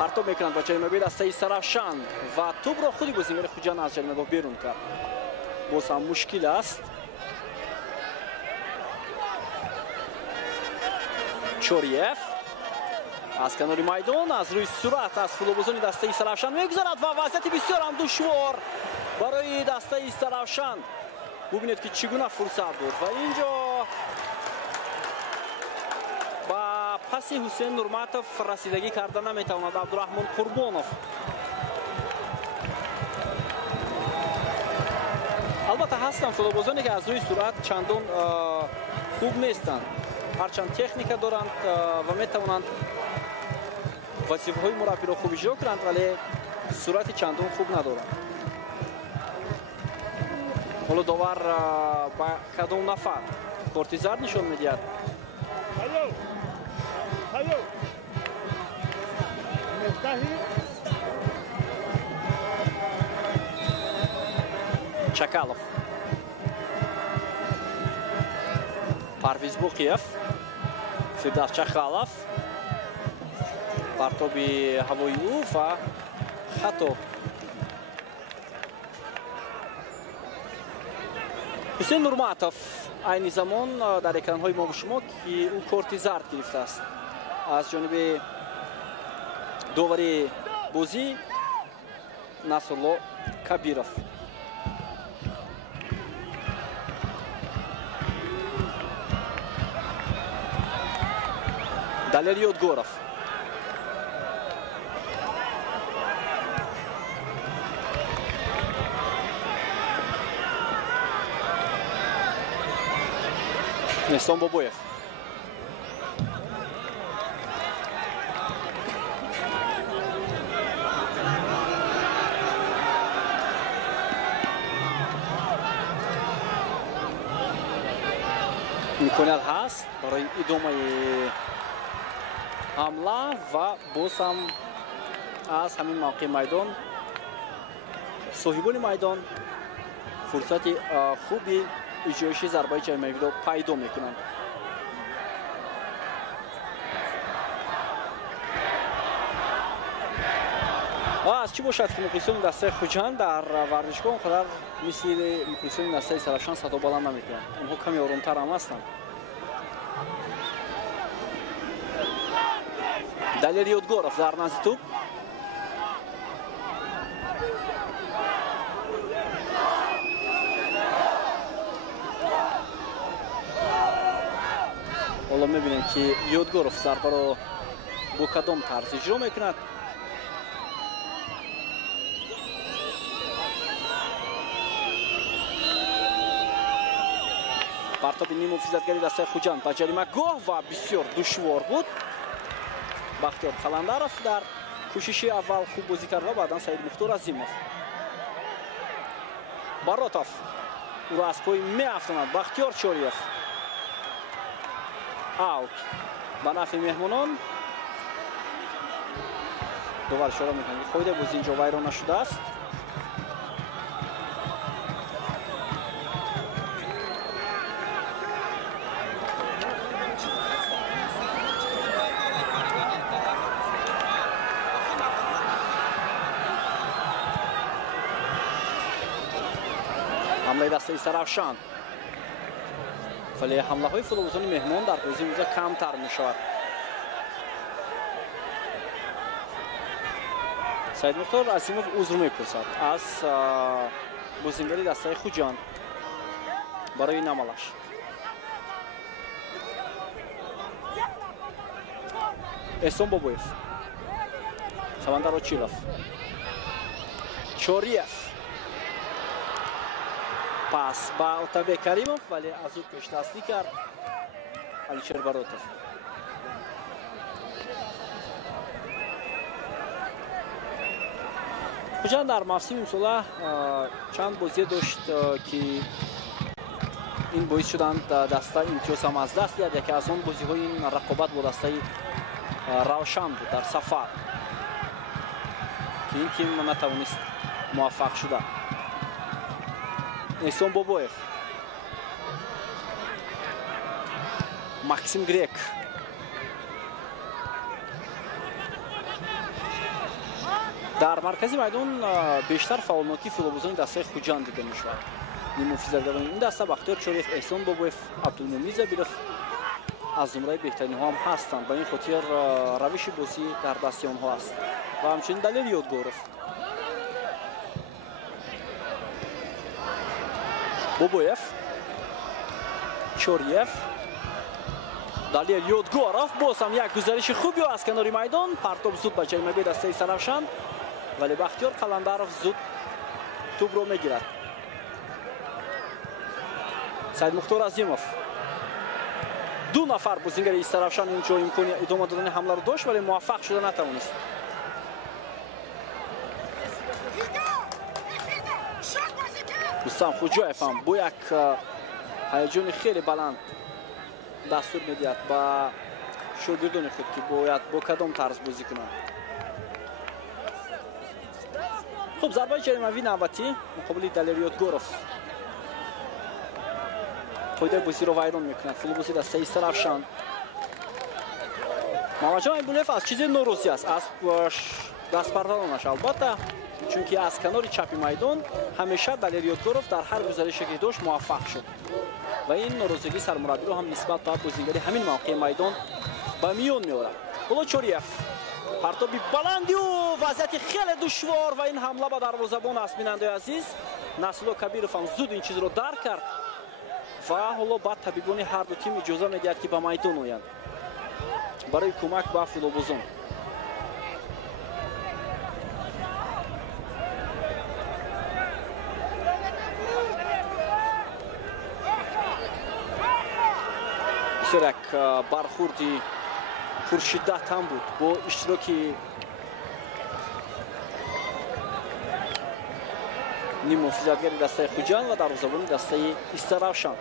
партоб мекунад ба ҷаримагоҳи дастаи Иста Равшан ва тӯбро худи бозингари Хуҷанд аз ҷаримагоҳ берун кард. боз ҳам мушкил аст. Чориев аз канори майдон аз рӯи суръат аз футболбозони дастаи Иста Равшан мегузарад ва вазъияти бисёр ҳам душвор барои дастаи Иста Равшан. бубинед ки чӣ гуна фурсат буд ва инҷо ба паси Ҳусейн Нурматов расидагӣ карда наметавонад Абдураҳмон Қурбонов. албатта ҳастанд футболбозоне ки аз рӯи суръат чандон хуб нестанд, ҳарчанд техника доранд ва метавонанд вазифаҳои мураббиро хуб иҷро кунанд, вале суръати чандон хуб надоранд. ҳоло довар ба кадом нафар корти зард нишон медиҳад. Чакалов. Парвиз Боқиев. Фирдавс Чахалов. партоби ҳавои ӯ ва хато. ҳусейн нурматов айни замон дар экранҳои мо шумо ки ӯ корти зард гирифтааст аз ҷониби довари бозӣ Насрулло Кабиров. Далер Ёдгоров. Несон Бобоев. имконият ҳаст барои идомаи ҳамла ва боз ҳам аз ҳамин мавқеъи майдон соҳибони майдон фурсати хуби иҷроиши зарбаи ҷаймавиро пайдо мекунанд. аз чӣ бошад ки мухлисони дастаи Хуҷанд дар варзишгоҳ он қадар мисли мухлисони дастаи Сарафшан садо баланд намекунанд. онҳо каме оромтар ҳам ҳастанд. Далер Ёдгоров дар назди тӯб. ҳоло мебинем ки Ёдгоров зарбаро бо кадом тарз иҷро мекунад. партоби нимуфизатгари дастаи Хуҷанд ба ҷаримагоҳ ва бисёр душвор буд. Бахтиёр Қаландаров дар кӯшиши аввал хуб бозӣ кард ва баъдан Саид Мухтор Азимов. Баротов ӯро аз пой меафтонад. Бахтиёр Чориев. аут ба нафъи меҳмонон. довар ишора мекунад ки қоидаи бозӣ инҷо вайрон нашудааст. ҳамлаи дастаи Сарафшан. вале ҳамлаҳои футболбозони меҳмон дар бозии имрӯза камтар мешавад. Саид Мухтор Азимов узр мепурсад аз бозингари дастаи Хуҷанд барои намалаш. Эҳсон Бобоев. Савандар Очилов. Чориев. пас ба Отабек Каримов, вале аз ӯ пешдастӣ кард Алишер Баротов. Хуҷанд дар мавсими имсола чанд бозие дошт ки ин боис шуданд даста имтиёз ҳам аз даст диҳад. яке аз он бозиҳои ин рақобат бо дастаи Равшан буд дар сафар ки ин тим натавонист муваффақ шуда. Эҳсон Бобоев. Максим Грек. дар маркази майдон бештар фаъолнокии футболбозони дастаи Хуҷанд дида мешавад. нимуфизатгарони ин даста Бахтиёр Чориев, Эҳсон Бобоев, Абдулмумин Забиров аз зумраи беҳтаринҳо ҳам ҳастанд. ба ин хотир равиши бозӣ дар дасти онҳо аст. ва ҳамчунин Далер Ёдгоров. Бобоев. Чориев. Далер Ёдгоров. боз ҳам як гузариши хуб аз канори майдон. партоб зуд ба ҷаймаби дастаи Сарафшан, вале Бахтиёр Қаландаров зуд тӯбро мегирад. Саид Мухтор Азимов. ду нафар бозингари Сарафшан инҷо имкони идома додани ҳамларо дошт, вале муваффақ шуда натавонист. Рустам Хуҷоев ҳам бо як ҳаяҷони хеле баланд дастур медиҳад ба шогирдони худ ки бояд бо кадом тарз бозӣ кунанд. хуб, зарбаи ҷаримавӣ навбатӣ муқобили Далер Ёдгоров қоидаи бозиро вайрон мекунад. футболбози дастаи Сарафшан. Мамаҷон Айбулиев аз чизе норӯзӣ аст, аз дастпардонаш албатта, чунки аз канори чапи майдон ҳамеша Далер Ёдгоров дар ҳар гузарише ки дошт муваффақ шуд ва ин норӯзигии сармураббиро ҳам нисбат ба бозингари ҳамин мавқеи майдон ба миён меорад. Болочориев партоби баландию вазъияти хеле душвор ва ин ҳамла ба дарвозабон аст. Бинандаи азиз, Насрулло Кабиров ҳам зуд ин чизро дарк кард ва ҳоло баъд табибони ҳарду тим иҷоза медиҳад ки ба майдон оянд барои кӯмак ба фулобозон. бисёр як бархурди пуршиддат ҳам буд бо иштироки ниммуҳофизатгари дастаи Хуҷанд ва дарвозабони дастаи Истаравшан.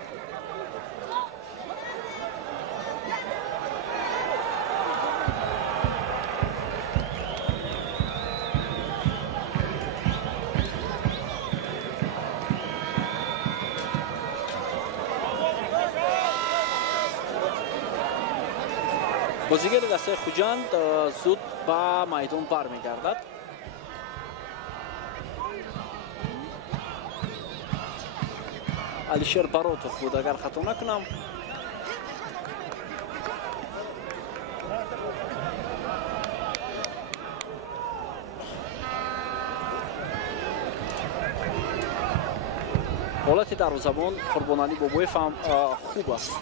бозигари дастаи Хуҷанд зуд ба майдон бармегардад. Алишер Баротов буд, агар хато накунам. ҳолати дарвозабон Қурбонали Бобоев ҳам хуб аст.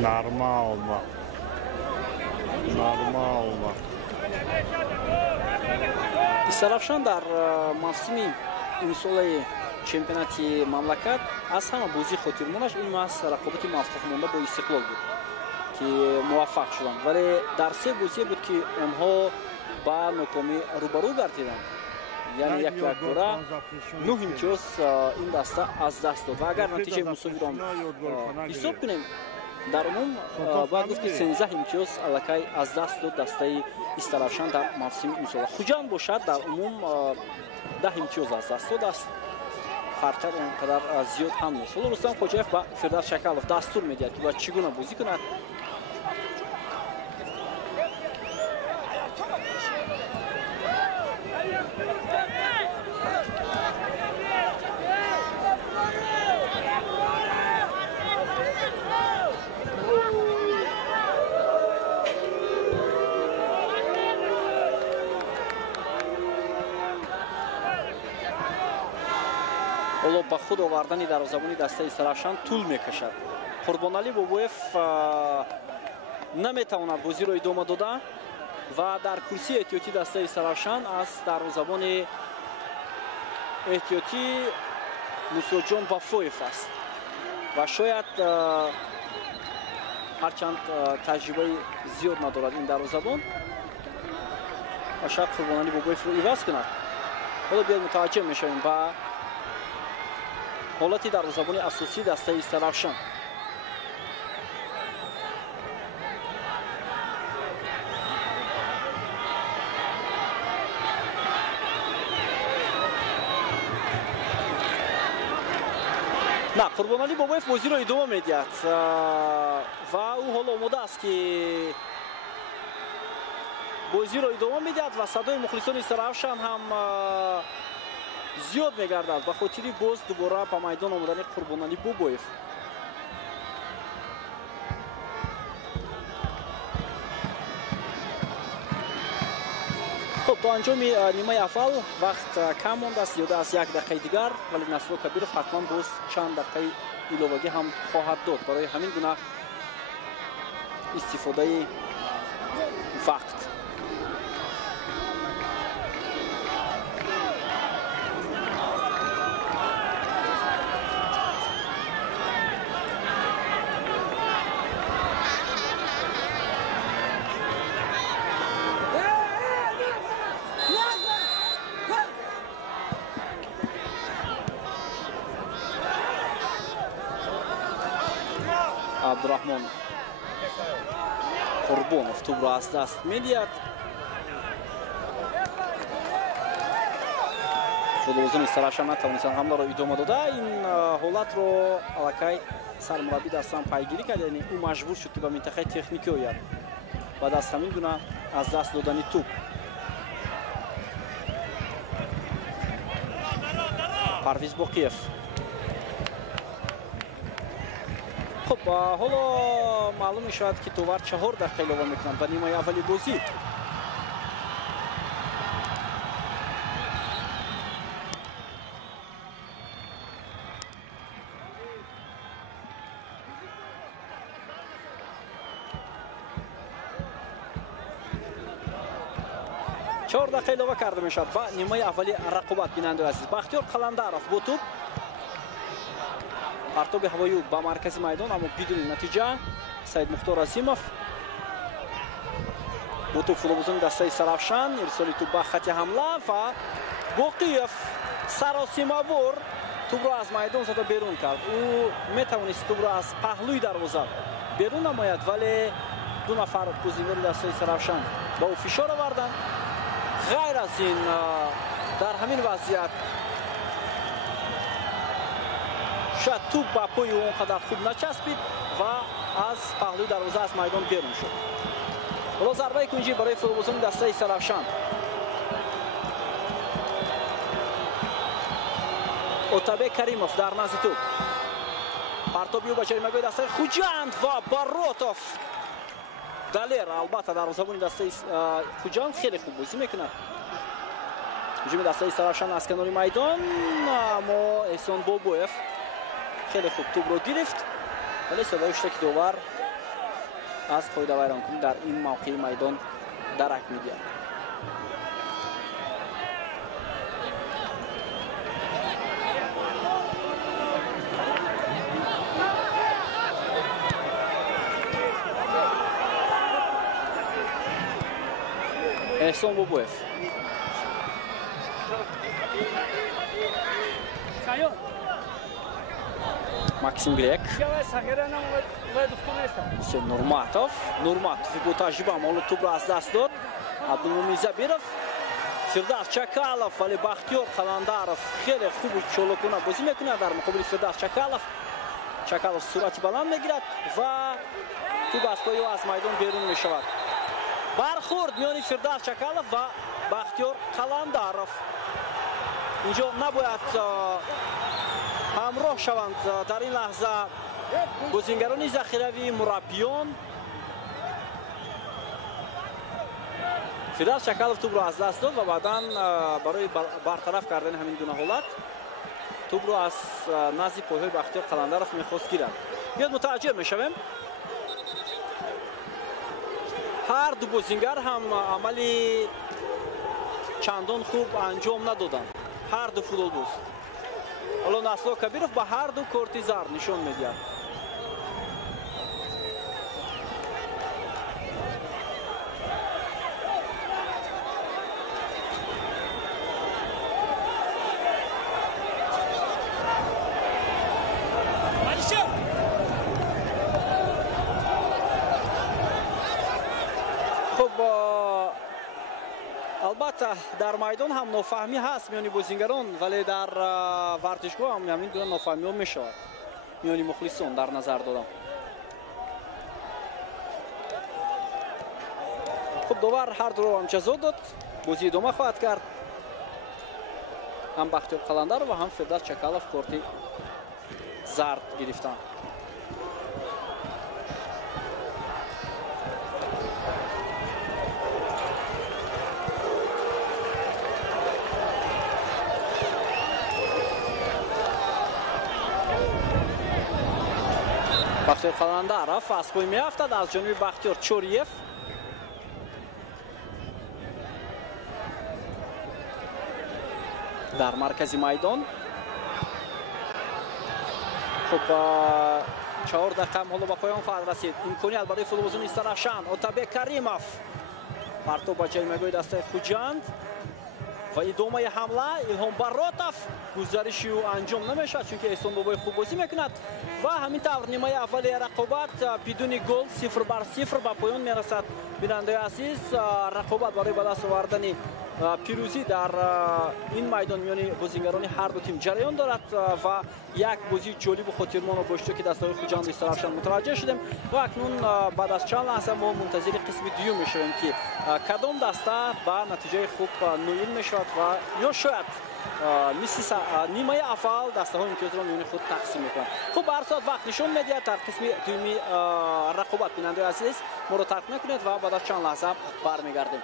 Нормально. Истаравшан дар мавсими имсолаи чемпионати мамлакат аз ҳама бозии хотирмонаш ин аз рақобати мавфуқмонда бо Истиқлол буд ки муваффақ шуданд, вале дар се бозие буд ки онҳо ба нокомӣ рӯбарӯ гардиданд. яъне якбора 9 имтиёз ин даста аз даст дод ва агар натиҷаи мусовиро ҳисоб кунем, дар умум бояд гуфт ки 13 имтиёз аллакай аз даст дод дастаи Истаравшан дар мавсими имсола. Хуҷанд бошад дар умум 10 имтиёз аз даст дод аст. Фарқат онқадар зиёд ҳам нест. ҳоло Рустам Хоҷаев ба Фирдавс Шакалов дастур медиҳад ки бояд чӣ гуна бозӣ кунад. ҳоло ба худ овардани дарвозабони дастаи Истаравшан тӯл мекашад. Қурбонали Бобоев наметавонад бозиро идома дода ва дар курсии эҳтиётӣ дастаи Истаравшан аз дарвозабони эҳтиётӣ Мусоҷон Вафоев аст ва шояд ҳарчанд таҷрибаи зиёд надорад ин дарвозабон ва шояд Қурбонали Бобоевро иваз кунад. ҳоло биёд мутаваҷҷеҳ мешавем ба ҳолати дарвозабони асосии дастаи Истаравшан. на Қурбонали Бобоев бозиро идома медиҳад ва ӯ ҳоло омода аст ки бозиро идома медиҳад ва садои мухлисони Истаравшан ҳам зиёд мегардад ба хотири боз дубора ба майдон омадани Қурбонали Бобоев. хуб, то анҷоми нимаи аввал вақт кам мондааст, зиёда аз 1 дақиқаи дигар, вале Насрулло Кабиров ҳатман боз чанд дақиқаи иловагӣ ҳам хоҳад дод барои ҳамин гуна истифодаи вақт. Абдурахмон Қурбонов тӯбро аз даст медиҳад. футболбозони Саравшан натавонистанд ҳамларо идома дода. Ин ҳолатро аллакай сармураббӣ дастан пайгирӣ кард, яъне ӯ маҷбур шуд ки ба минтақаи техникӣ ояд баъд аз ҳамин гуна аз даст додани туп. Парвиз Боқиев. خب حالا معلوم می شود که توور 4 دقیقه اضافه میکنند به نیمه اولی بازی. چهار دقیقه اضافه کرده می شود به نیمه اولی رقابت. بیننده عزیز بختیار قلندرов با توپ پرتاب هوایی به مرکز میدان اما بدون نتیجه. سعید مختار عظیمов با توپ فوتبالبازان دسته سرافشان ارسال توپ به خط حمله و باقیف سراسیمه‌وار توپ را از میدان زده بیرون کرد. او میتوانست توپ را از پهلوی دروازه بیرون نماید ولی دو نفر بازیکن دسته سرافشان با او فشار آوردند. غیر از این در همین وضعیت شاید توپ با پای او اونقدر خوب نچسبید و از پهلوی دروازه از میدان بیرون شد. حالا ضربه کنجی برای فوتبالبازان دسته سرافشان. اوتابه کریموف در نزد توپ پرتابی او به جریمه‌گاه دسته خوجند و باروتوف دلیر. البته دروازه‌بان دسته خوجند خیلی خوب بازی میکند. هجوم دسته سرافشان از کنار میدان اما احسان بابویف خیلی خوب توپ رو گرفت ولی صدای شتک دوبار از قاعده ویرانکنی در این موقع میدان درک می‌گیرد. احسان بابویف Максим Грек. Нурматов. Нурматов бо таҷриба аммо тӯбро аз даст дод. Абдулмумин Забиров. Фирдавс Чакалов вале Бахтиёр Қаландаров хеле хуб чолокона бозӣ мекунад дар муқобили Фирдавс Чакалов. Чакалов суръати баланд мегирад ва тӯб аз пои ӯ аз майдон берун мешавад. Бархурд миёни Фирдавс Чакалов ва Бахтиёр Қаландаров. инҷо набояд ҳамроҳ шаванд дар ин лаҳза бозингарони захиравӣ мураббиён. Фирдавс Чакалов тӯбро аз даст дод ва баъдан барои бартараф кардани ҳамин гуна ҳолат тӯбро аз назди пойҳои Бахтиёр Қаландаров мехост гирад. биёд мутаваҷҷеҳ мешавем. ҳар ду бозингар ҳам амали чандон хуб анҷом надоданд. ҳар ду футболбоз. حالا نسلا کبیرов با هر دو کارت زرد نشون میدهد. خب البته در میدان هم نافهمی هست میانی بازیگران ولی در ورزشگاه هم همین دو نافهمی ها میشود میانی مخلصان در نظر دادم. خب داور هر دو رو هم جزا داد. بازی ادامه خواهد کرد. هم بختیار قلندرov و هم فردوس چکالov کارت زرد گرفتند. بختیار قلندرov از پای میافتد از جانب بختیار چوریف. در مرکز میدان. خب 4 دقیقه حالا به پایان خواهد رسید. امکانیت برای فوتبالبازان استرافشان. اوتابه کریموف پرتاب به جایگاه دسته خوجند و ادامه حمله ایلهام براتов گزارشی انجام نمیشد چون که احسان بابای خوب بازی میکند و همین طور نیمه اول رقابت بدون گل 0-0 به پایان میرسد. بیننده عزیز رقابت برای به دست آوردن پیروزی در این میدان میان بازیگران هر دو تیم جریان دارد و یک بازی جالب و خاطرمان و باشتو که دستای خوجاند استرافشان متوجه شدیم و اکنون بعد از چند لحظه ما منتظر قسم دیو میشویم که کدام دسته با نتیجه خوب نویل میشود و یا شاید نیمه اول دسته ها امتیاز را میان خود تقسیم میکنند. خب به هر صورت وقت نشون میدهد در قسم دومی رقابت بیننده عزیز ما رو ترک نکنید و بعد از چند لحظه برمیگردیم.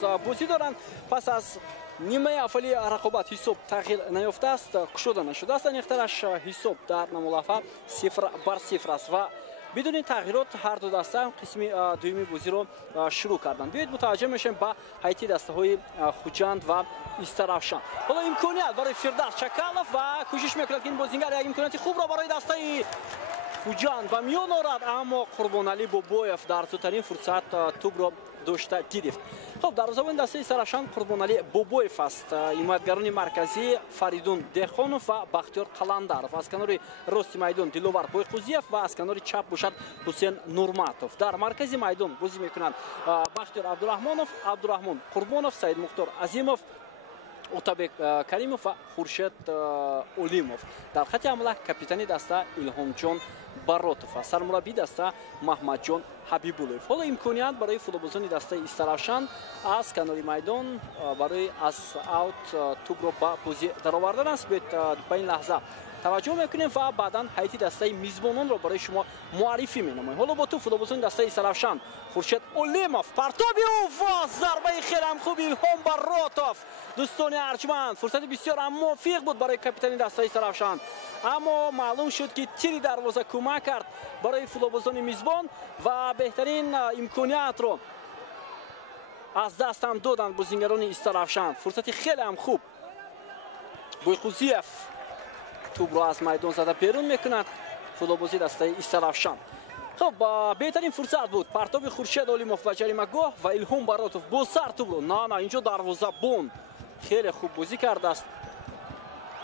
بازی دارند. پس از نیمه اولی رقابت حساب تغییر نیافته است، گشوده نشده است. نخترش حساب در نمولافه 0-0 است و بدون تغییرات هر دو دسته قسم دومی بازی رو شروع کردند. بیایید متوجه میشیم با هیئت دسته های خوجند و استرافشان. حالا امکانیت برای فردوس چکالوف و کوشش میکند که این بازیگر یک امکانیت خوب را برای دسته خوجند و میان آورد، اما قربانعلی بوبویف در زودترین فرصت توپ را داشته گرفت. خب دروازه‌بان دسته استرافشان قربانعلی بوبویف است. حمایتگران مرکزی فریدون دهخانوف و بختیار قلندرов. از کنار راست میدان دلوار بویقوزیف و از کنار چپ باشد حسین نورماتوف. در مرکز میدان بازی میکنند بختیار عبدالرحمانوف، عبدالرحمن قربانوف، سید مختار عظیموف، اوتابек каримов و خورشید اولیموف. در خط حمله کاپیتان دسته الهامجان баротов است. سرمربی دسته محمدجان حبیبولوف. حالا امکانیت برای فوتبالبازان دسته استرافشان از کنار میدان برای از اوت توپ را به بازی درآوردن است. به این لحظه توجه میکنیم و بعدا هیئت دسته میزبانان را برای شما معرفی می‌نماییم. حالا با تو فوتبالبازان دسته استرافشان خورشید اولیموف، پرتابی و ضربه خیلی هم خوب الهام баротов. دوستان ارجمند، فرصت بسیار موفق بود برای کاپیتان دسته استرافشان، اما معلوم شد که تیر دروازه کمک کرد برای فوتبالبازان میزبان و بهترین امکانیت رو از دست هم دادن بازیگران استرافشان. فرصت خیلی هم خوب بویقوزیف توپ را از میدان زده بیرون میکند فوتبالبازی دسته استرافشان. خب بهترین فرصت بود پرتاب خورشید اولیموف و جریمه‌گاه و الهام баротов با سر توپ رو نه اینجا دروازه بون خیلی خوب بازی کرده است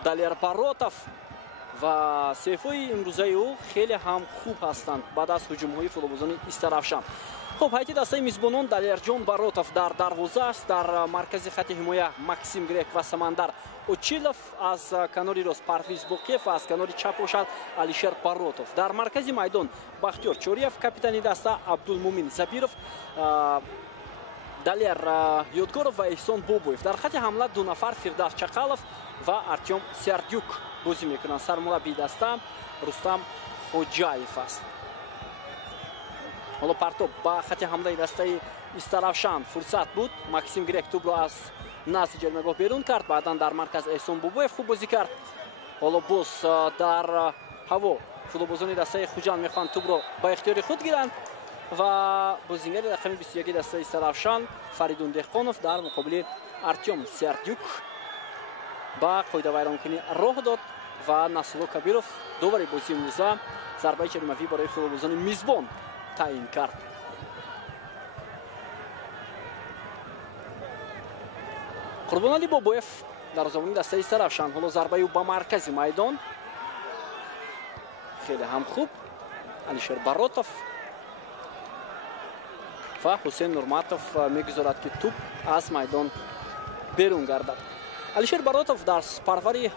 دالیر баротов و سیفای امروزه او خیلی هم خوب هستند بعد از هجوم‌های فوتبالبازان استرافشان. خب هیئت دسته میزبانان دالیر баротов در دروازه است. در مرکز خط حمایت ماکسیم گرک و سمندر اوچیلوف، از کنار راست پرویز بوقیف و از کنار چپ باشد алишер баротов. در مرکز میدان بختیار چوریف، کاپیتان دسته عبدالمومن زبیروف، دالیر یودگورов و احسان بوبویف. در خط حمله دو نفر فردوس چکالوف و ارتیوم سردیوک بازی میکنند. سرمربی دسته رستم خوجاєв است. حالا پرتاب با خط حمله دسته استرافشان فرصت بود. ماکسیم گرک توپ را از نزد جریمه‌گاه بیرون کرد. بعدا در مرکز احسان بوبویف خوب بازی کرد. حالا باز در هوا فوتبالبازان دسته خوجند میخوان توپ را با اختیار خود گیرند و بازیگر رقم 21 دسته استرافشان فریدون دهخانوف در مقابل ارتیوم سردیوک با قاعده ویرانکنی راه داد و نصرالله کبیروف داور بازی امروزه ضربه جریمه‌ای برای فوتبالبازان میزبان تعیین کرد. قربانعلی بوبویف دروازه‌بان دسته استرافشان. حالا ضربه او به مرکز میدان خیلی هم خوب алишер баротов و حسین نورماتوف میگذارد که توپ از میدان بیرون گردد. алишер баротов در پروری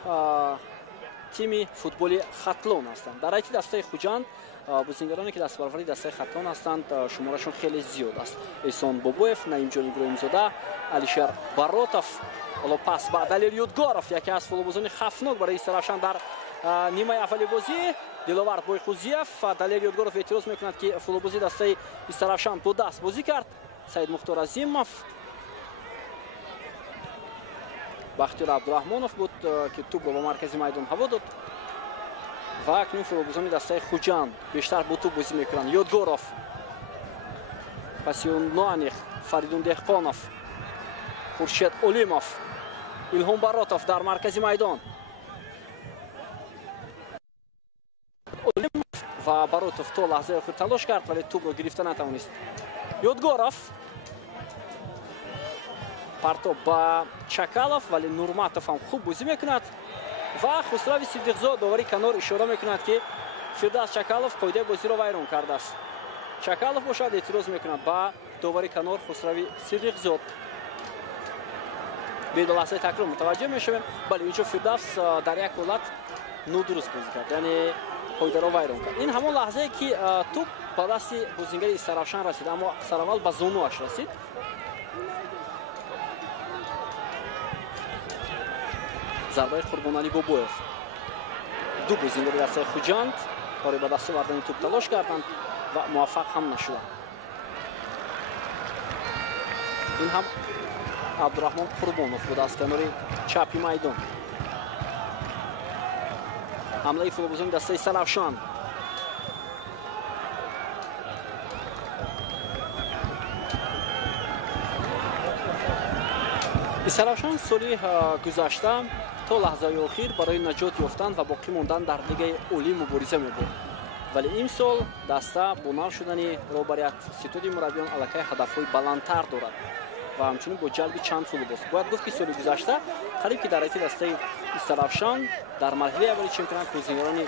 تیم فوتبال خطلون هستند. در هیئت دسته خوجند بازیگرانی که دست پروری دسته خطلون هستند شمارشون خیلی زیاد است. احسان بوبویف، نعیم جان ابراهیم‌زاده، алишер баротов. حالا پس بعد دالیر یودگورов یکی از فوتبالبازان خفناک برای استرافشان در نیمه اولی بازی دلوار بویقوزیف و دالیر یودگورov اعتراض میکند که فوتبالبازی دسته استرافشان با دست بازی کرد. سید مختار عظیموف، بختیار عبدالرحمانوف بود که توپ را به مرکز میدان هوا داد و اکنون فوتبالبازان دسته خوجند بیشتر با توپ بازی میکنند. یودگورov، پاسیونانیخ، فریدون دهخانوف، خورشید اولیموف، الهام баротов در مرکز میدان. اولیموف و баротов تا لحظه آخر تلاش کرد ولی توپ را گرفته نتوانست. یودگورov پرتاب با چکالوف ولی نورماتوف هم خوب بازی میکند و خسرو صدیقزاد داوری کنار اشاره میکند که فردوس چکالوف قاعده بازی را ویران کرده است. چکالوف باشد اعتراض میکند با داوری کنار خسرو صدیقزاد. به لحظه تکرار متوجه میشویم بله اینجا فردوس در یک حالت نادرست بازی کرد، یعنی قاعده را ویران کرد. این همان لحظه که توپ به دست بازیگر استرافشان رسید اما سراول به زانوش رسید. ضربه قربانعلی بوبویف. دو بازیگر دسته خوجند برای به دست آوردن توپ تلاش کردند و موفق هم نشدند. این هم عبدالرحمن قربانوف بود از کنار چپ میدان. حمله فولوبوزون دسته سرافشان. سرافشان سالی گذشته تا لحظه آخر برای نجات یافتن و باقی ماندن در لیگ عالی مبارزه می‌برد. ولی این سال دسته بنا شدن روبریت ستود مربیان علاقه هدف‌های بلندتر دارد و همچنین با جلب چند فولوبوس. باید گفت که سال گذشته قریب که در ایت دسته استرافشان در مرحله اولی چمپیونات بازیگران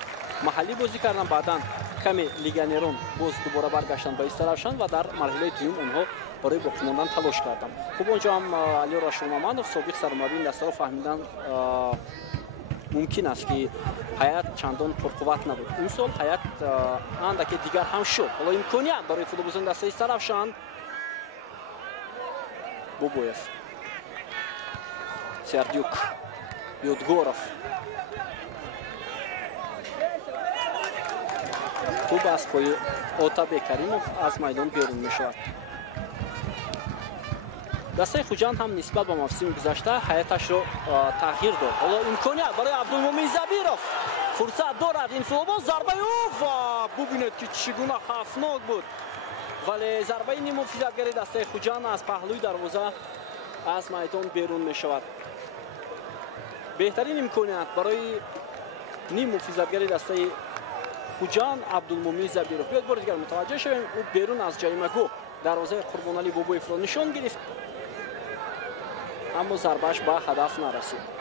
محلی بازی کردن، بعداً کمی لیگانرون باز دوباره برگشتن به استرافشان و در مرحله دوم اونها برای باقی ماندن تلاش کردن. خب اونجا هم علی راشدمامدov سابق سرمربی دسته را فهمیدن ممکن است که هیئت چندان پرقوت نبود. این سال هیئت اندکی دیگر هم شد. حالا امکانیت برای فوتبالبازان دسته استرافشان. بوبویف، سردیوک، یودگوروف. توپ از پای اوتابه کریموف از میدان بیرون می شود. دسته خوجند هم نسبت به موسم گذشته هیئتش را تغییر داد. حالا امکانیت برای عبدالمومن زبیرов فرصت دارد. این فوتبال ضربه ببینید که چگونه خطرناک بود، ولی ضربه نیم محافظتگری دسته خوجند از پهلوی دروازه از میدان بیرون می شود. بهترین امکانیت برای نیم محافظتگری دسته خوجند عبدالمومن زبیرов. بیاید بار دیگر متوجه شویم او بیرون از جریمه گو دروازه قربانعلی بوبویف را نشان گرفت، اما ضربهش به هدف نرسید.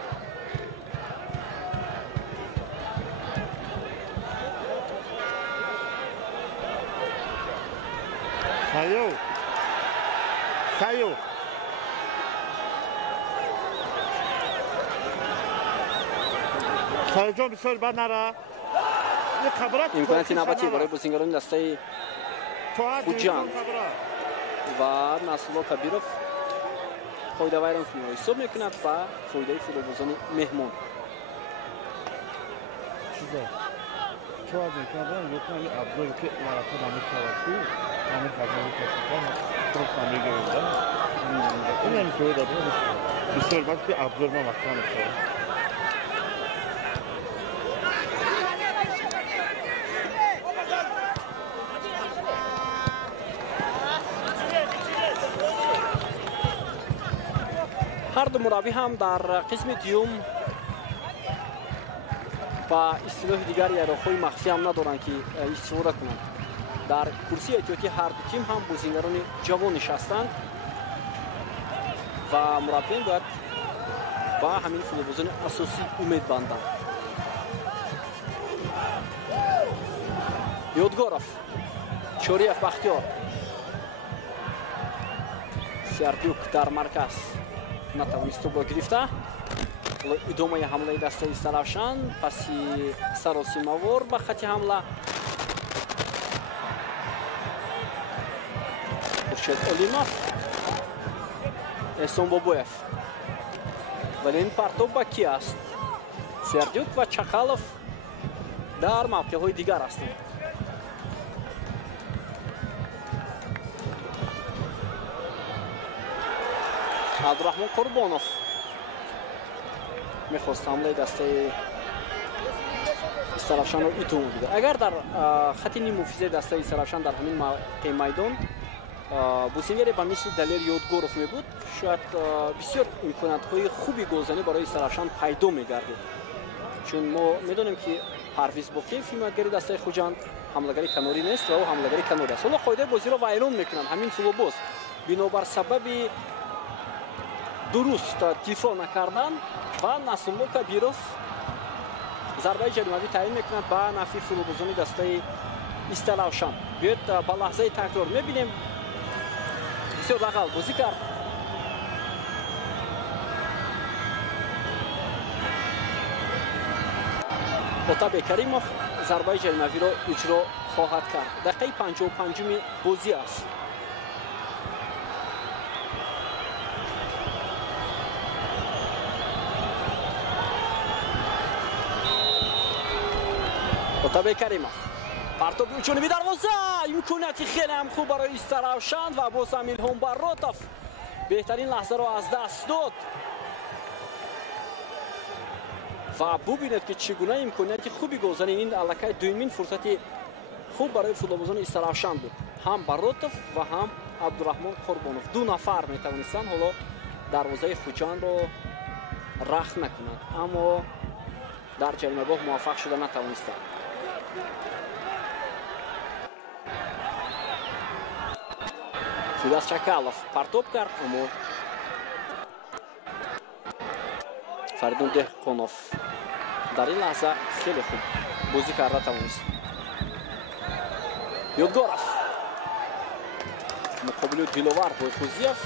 سایو جان بسیار بد نره. امکانیت نوبتی برای بازیگران دسته خوجند و نصرالله کبیرов فایده ویران کنی حساب میکند و فایده فوتبالبازان مهمان. چه از میکردن گفتن ابزاری که مراتب همه شواشی همه فضایی کسیدن تو همه گردن این هم که داده بسیار بد که ابزار ما مطمئن شد. هر دو مربی هم در قسم دیوم با اصطلاح دیگر یاراخوی مخفی هم ندارند که استفاده کنند. در کرسی احتیاطی هر دو تیم هم بازیگران جوان نشستند و مربیان باید با همین فوتبالبازان اساسی امید بندند. یودگوروف، چوریف بختیار، سردیوک در مرکز نتوانست توپ را گرفته. ادامه حمله دسته استرافشان، پاسی سراسیمه‌وار به خط حمله. خورشید الیموف، احسان بابویف، ولی این پرتاب با کی است؟ سردیوک و چخالوف در موقع‌های دیگر هستند. عبدالرحمن قربانوف میخواست حمله دسته استرافشان رو ادامه بده. اگر در خط نیم محافظه دسته استرافشان در همین موقع میدان بازیگری به مثل دلیر یودگوروف می بود، شاید بسیار امکانات‌های خوبی گلزنی برای استرافشان پیدا می‌گردید، چون ما می‌دونیم که پرویز باقیف حمایتگری دسته خوجند حمله‌گری کناری نیست و او حمله‌گری کناری است. حالا قاعده بازی را ویران می‌کنند همین فوتبالباز بنابر سبب درست دفاع نکردن و نصرالله کبیرов ضربه جریمه‌ای تعیین می‌کند به نفع فوتبالبازان دسته استرافشان. بیاید با لحظه تکرار می‌بینیم. بسیار دقیق بازی کرد. اوتابه کریموف ضربه جریمه‌ای را اجرا خواهد کرد. دقیقه 55 بازی است. اوتابه کریموف پرتاب جانبی دروازه، امکانیتی خیلی هم خوب برای استرافشان و باز هم ایلهام باروتوف بهترین لحظه را از دست داد و ببینید که چگونه امکانیت خوبی گلزنی این الکای دومین فرصتی خوب برای فوتبالبازان استرافشان بود. هم باروتوف و هم عبدالرحمن قربانوف دو نفر میتوانستند حالا دروازه خوجان رو رخت نکنند، اما در جریمه گاه موفق شده نتوانستند. Фидас Чакалов партоп кард, аммо Фаридун Деҳқонов дар ин лаҳза хеле хуб бозӣ карда тавонист. Ёдгоров муқобили Диловар Бойқузиев.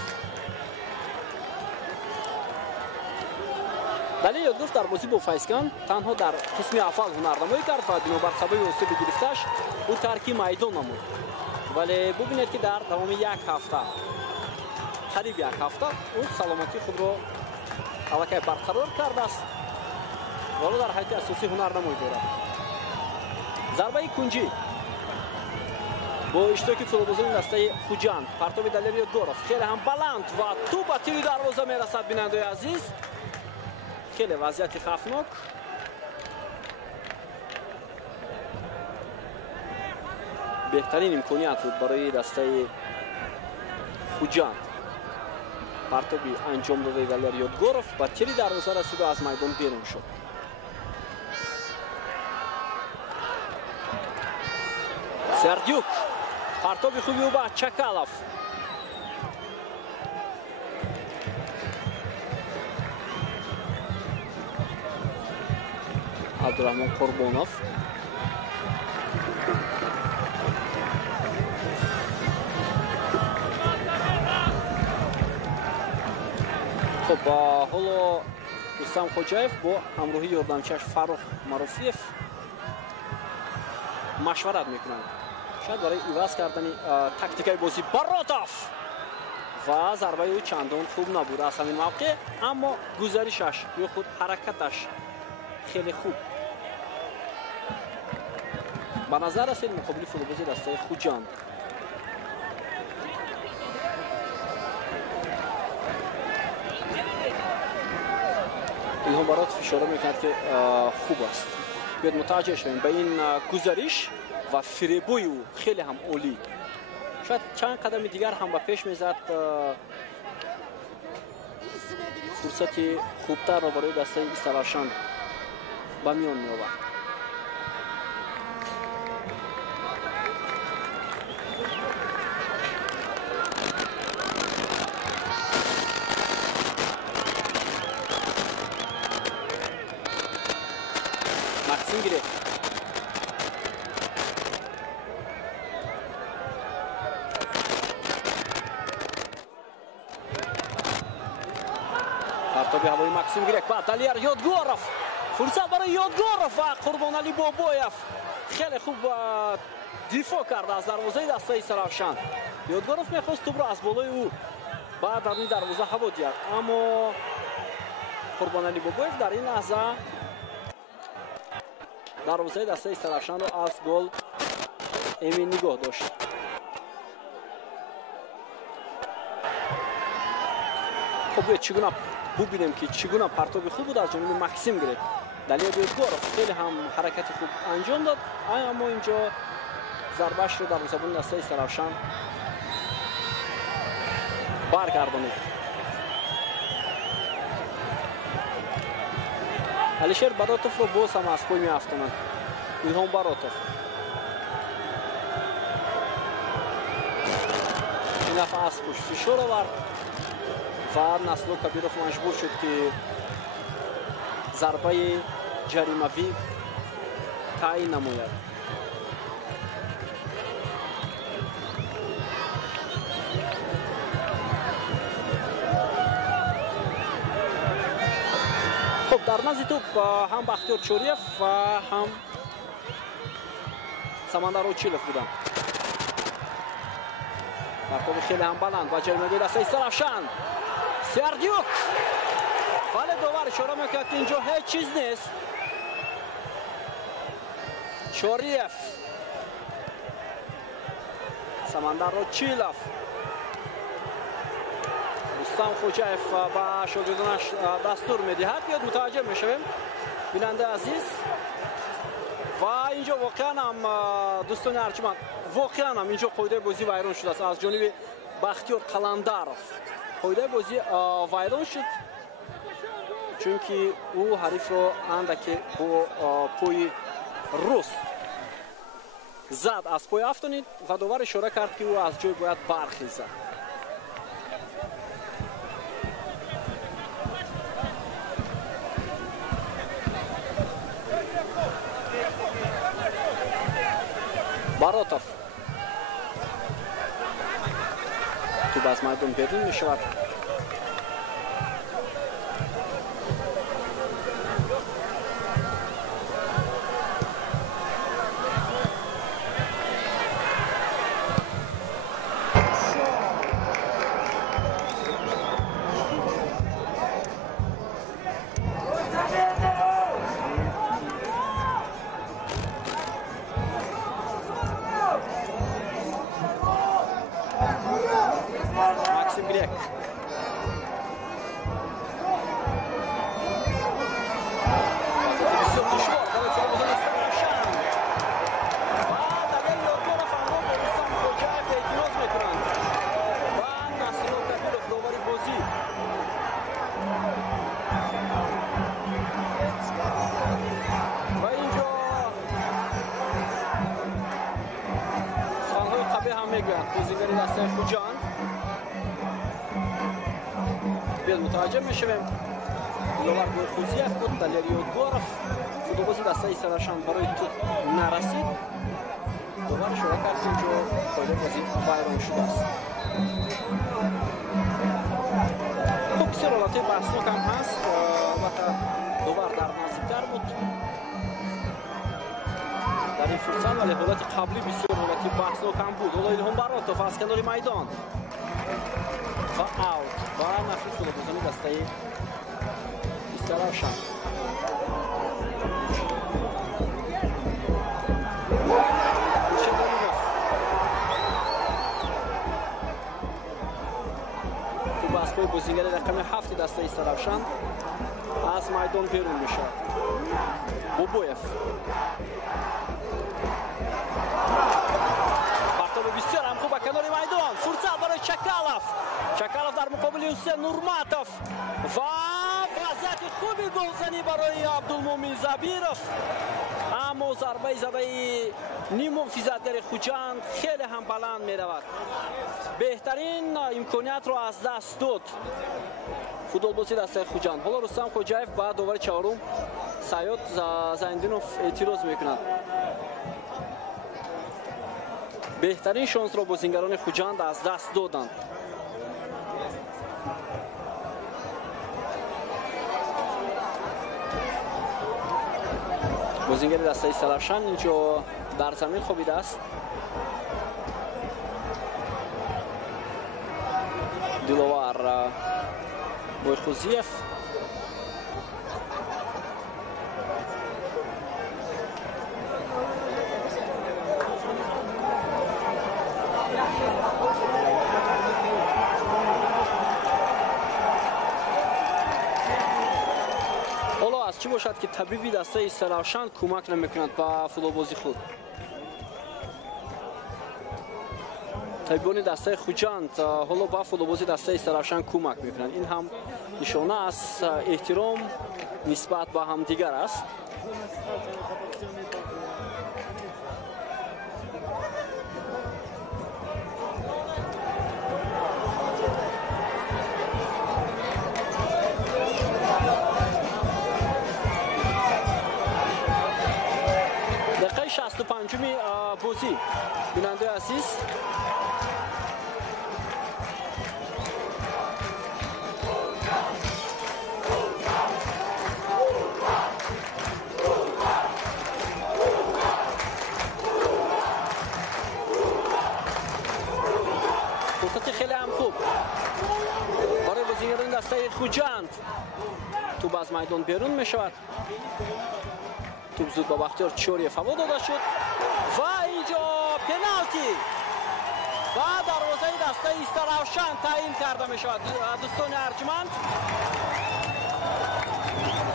Далее Ёдгоров дар бозӣ бо Файзкан танҳо дар қисми аввал ҳунарнамоӣ кард ва бинобар сабаби осеби гирифтааш ӯ тарки майдон намуд. вале бубинед ки дар давоми як ҳафта қариб як ҳафта ӯ саломатии худро аллакай барқарор кардааст. вале дар ҳайати асосӣ ҳунарнамоӣ дорад. зарбаи кунҷӣ бо иштироки футболбозони дастаи Хуҷанд. партоби Далер Ёдгоров хеле ҳам баланд ва ту ба тири дарвоза мерасад. бинандаи азиз, хеле вазъияти хавфнок. беҳтарин имконият буд барои дастаи Хуҷанд. партоби анҷом додаи Далер Ёдгоров ба тири дарвоза расиду аз майдон берун шуд. Сердюк партоби хуби ӯ ба Чакалов. Абдурахмон Қурбонов. خب حالا رستم خوجاев با همراهی یاردمچیش فروخ معروفیف مشورت میکنند شاید برای عوض کردن تاکتیکای بازی. باروتوف و ضربه او چندان خوب نبود از همین موقع، اما گذارشش یا خود حرکتش خیلی خوب به نظر رسید مقابل فوتبالبازی دسته خوجند. ایلهام باروتوف اشاره میکرد که خوب است. بیاید متوجه شویم به این گزارش و فریبوی او خیلی هم عالی. شاید چند قدم دیگر هم به پیش میزد فرصتی خوبتر را برای دسته استراشان به میان می آورد. ماکسیم گرفت. پرتابی هوایی ماکسیم گرفت. بعد دالیر یادگورف. فرصت برای یادگورف و قربانعلی بابایف خیلی خوب دفاع کرد از دروازه دسته استرافشان. یادگورف میخواست توپ را از بالای او بعد در این دروازه هوا دید، اما قربانعلی بابایف در این لحظه دروازه دسته استرافشان را از گل امین نگاه داشت. خب چگونه ببینیم که چگونه پرتابی خوب بود از جانب ماکسیم گرفت. دالیر یادگورف خیلی هم حرکت خوب انجام داد، اما اینجا ضربه‌اش رو در زبان دسته استرافشان برگردانید. алишер Баротовро боз ҳам аз пой меафтонанд. илҳом Баротов ин дафъа аз пуш фишор овард ва Насло Кабиров маҷбур шуд ки зарбаи ҷаримавӣ таъин намояд. خب در نزد توپ هم بختیار چوریف و هم سمندر اوچیلف بودن. پرتاب خیلی هم بلند و جریمه دسته استرافشان. سردیوک ولی داور اشاره میکرد که اینجا هیچ چیز نیست. چوریف سمندر اوچیلف رستم خوجاєв با شاگردانش دستور میدهد. بیاد متوجه میشویم بیننده عزیز. و اینجا واقعا هم دوستان ارجمند واقعا هم اینجا قاعده بازی ویران شده است از جانب بختیار قلندرов. قاعده بازی ویران شد چونکی او حریف رو اندکی با پای راست زد از پای افتانید و داور اشاره کرد که او از جای باید برخیزد. Баротов. Тут аз майдан берун мешавад. متوجه میشویم داور گلخوزیف بود دلیریودگارов فوتبالبازی دسته سرشان برای توپ نرسید. داور اشاره کرد که اینجا قاعده بازی ویران شده است. خب بسیار حالت بحثناک هم هست و داور در نزدیکتر بود در این فرصت ولی حالت قبلی بسیار حالت بحثناک هم بود. حالا ایلهام براتوف از کنار میدان و اوت و نفی فوتبالبازی دسته استراشان. تو بازی بازیگر رقم 7 دسته استراشان از میدان بیرون میشه. بوبویف پرتاب بسیار هم خوب کنار میدان فرصت برای چکالов. چکالов در مقابل حسین نورماتov و وضعیت خوبی گلزنی برای عبدالمومن زبیرov. اما ضربه زده نیمو فیزدگر خوجند خیلی هم بلند می رود. بهترین امکانیت رو از دست داد فوتبالبازی دسته خوجند. حالا رستم خوجاєв با داور چهارم سیاد زایندینوف اعتراض میکنند. بهترین شانس را بازیگران خوجند از دست دادند. بازیگر دسته سرافشان اینجا در زمین خوابیده است. دلوار بویخوزیف چی باشد که طبیبی دسته سرافشان کمک نمیکند با فوتبالبازی خود. طبیبان دسته خوجند حالا با فوتبالبازی دسته سرافشان کمک میکنند. این هم نشانه از احترام نسبت به هم دیگر است. پنجمی بازی بیننده عزیز فرصت خیلی هم خوب برای بازیگران دسته خوجند. توپ از میدان بیرون می شود. توپ زود با بختیار چوری فوا داده شد و اینجا پنالتی و دروازه دسته ایستاروشن تعیین کرده می شود دوستان ارجمند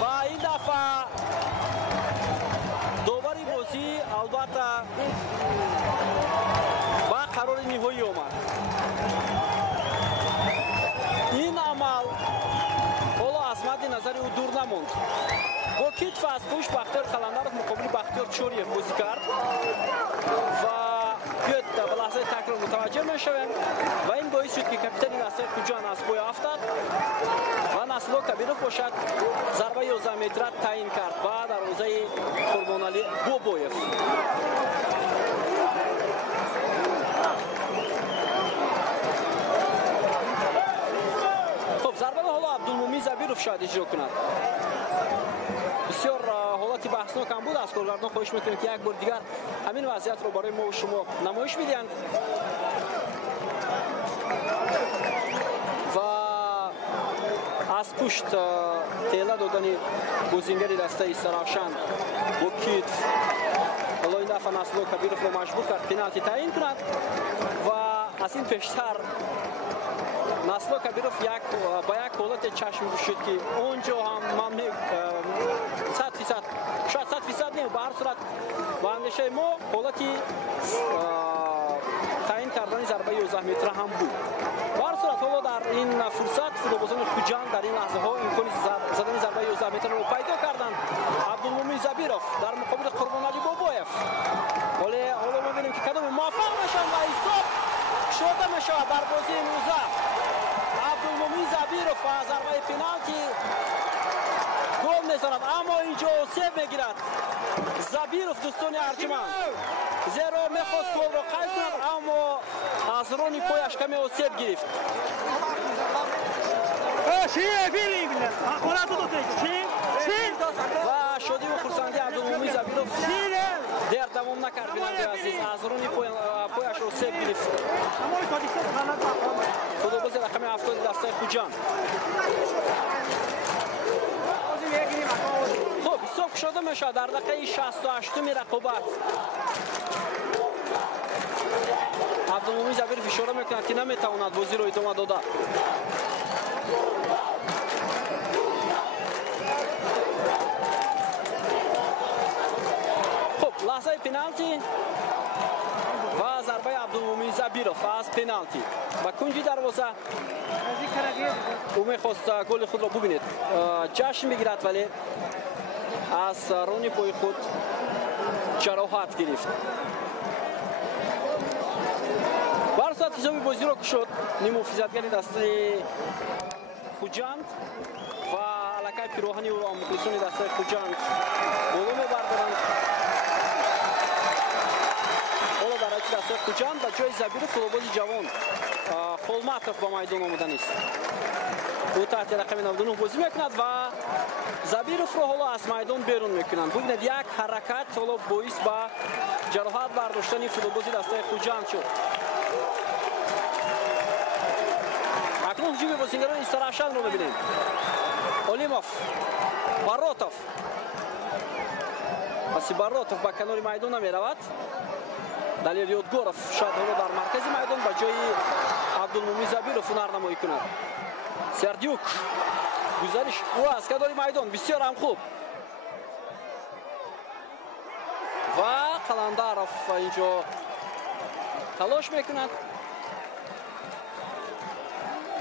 و این دفعه دوباره بازی البته با قرار نهایی آمد. این عمل حالا از مد نظر او دور نموند. با کتف از پشت بختیار قلندرов مقابل بختیار چوریف بازی کرد و بیاید به لحظه تکرار متوجه میشویم و این باعث شد که کاپیتان دسته خوجان از پای افتاد و نصرالله کبیرов باشد ضربه 11 متر تعیین کرد و دروازه قربانعلی بوبویف. خب ضربه حالا عبدالمومین زبیرов شاید اجرا کند. بسیار حالتی بحثناک هم بود. از کارگردان خواهش میکنیم که یک بار دیگر همین وضعیت رو برای ما و شما نمایش میدهند و از پشت تیله دادن بازیگری دسته ایستاروشن با کتف حالا این دفعه نصرالله کبیرov رو مجبور کرد پنالتی تعیین کند و از این پیشتر نصرالله کبیرov با یک حالت چشم گشود که اونجا هم من 100% شاید 100% نیم به هر صورت با اندیشه ما حالتی تعیین کردن ضربه 11 متر هم بود. به هر صورت حالا در این فرصت فوتبالبازان خوجان در این لحظه ها امکان زدن ضربه 11 متر رو پیدا کردند. عبدالمومین زبیرov در مقابل قربانعلی بوبویف ولی حالا ما ببینیم که کدام موفق میشن و حساب شده میشود در بازی امروزه. عبدالمومین زبیرov از ضربه پنالتی گل میزند اما اینجا سیو میگیرد زبیرov دوستان ارجمند زیرا میخواست گل را قید کند اما از رونی پایش کمی سیو گرفت. و شادی و خرسندی عبدالمومین زبیرov در دوام نکرد بیننده عزیز از رونی پایش را سیو گرفت. فوتبالباز رقم 70 دسته خوجان. خب حساب شده میشه در دقیقه 68 رقابت. عبدالمومین زبیرov اشاره میکند که نمیتواند بازی رو ادامه داده. خب لحظه پنالتی و ضربه عبدالمومین زبیرov از پنالتی و کنجی دروازه او میخواست گل خود را ببینید جشن بگیرد ولی از رونی پای خود جراحت گرفت. برصورت حسابی بازی را کشید نیمه فیزدگری دسته خوجان و علاقه پیراهنی او را مخلصان دسته خوجان بالا میبردارند. حالا در حقیقت دسته خوجان و جای زبیرov فوتبالباز جوان خولماتov با میدان آمدن است. او تحت رقم 99 بازی میکند و زبیرov را حالا از میدان بیرون میکنند. ببینید یک حرکت حالا باعث به جراحت برداشتن فوتبالباز دسته خوجان شد. اکنون هجوم بازیگران ایستاروشن رو ببینیم. اولیموف، باروتوف. پس باروتوف با کنار میدان میرود. دلیل یادگورov شاید حالا در مرکز میدان با جای عبدالمومین زبیرov هنرنمایی کند. سردیوک گزارش او از کنار میدان بسیار هم خوب و قلندرov اینجا تلاش میکند.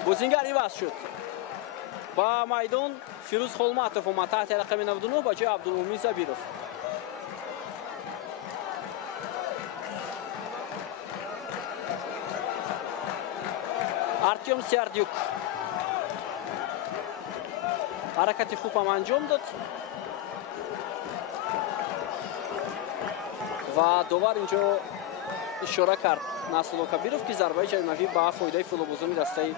بازیگر عوض شد. با میدان فیروز خولماتov اومد تحت رقم 99 با جای عبدالمومین زبیرov. ارتیوم سردیوک حرکت خوب هم انجام داد و دوباره اینجا اشاره کرد نصرالله کبیرov که ضربه جریمه‌ای با فایده فوتبالبازان دسته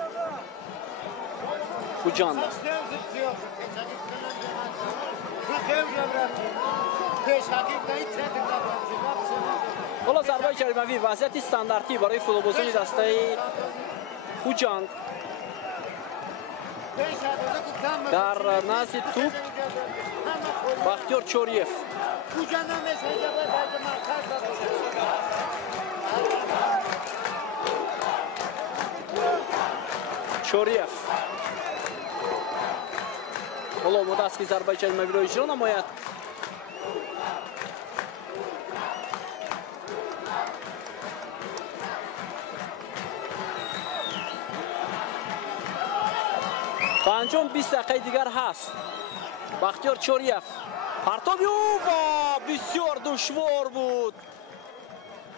خوجان است. حالا ضربه جریمه‌ای وضعیت استانداردی برای فوتبالبازان دسته خوجان در نزد توپ بختیار چوریف Чориев. حالا آماده است که ضربه جریمه‌ای را اجرا نماید. پنجم 20 دقیقه دیگر هست. بختیار چوریف پرتابی او بسیار دشوار بود.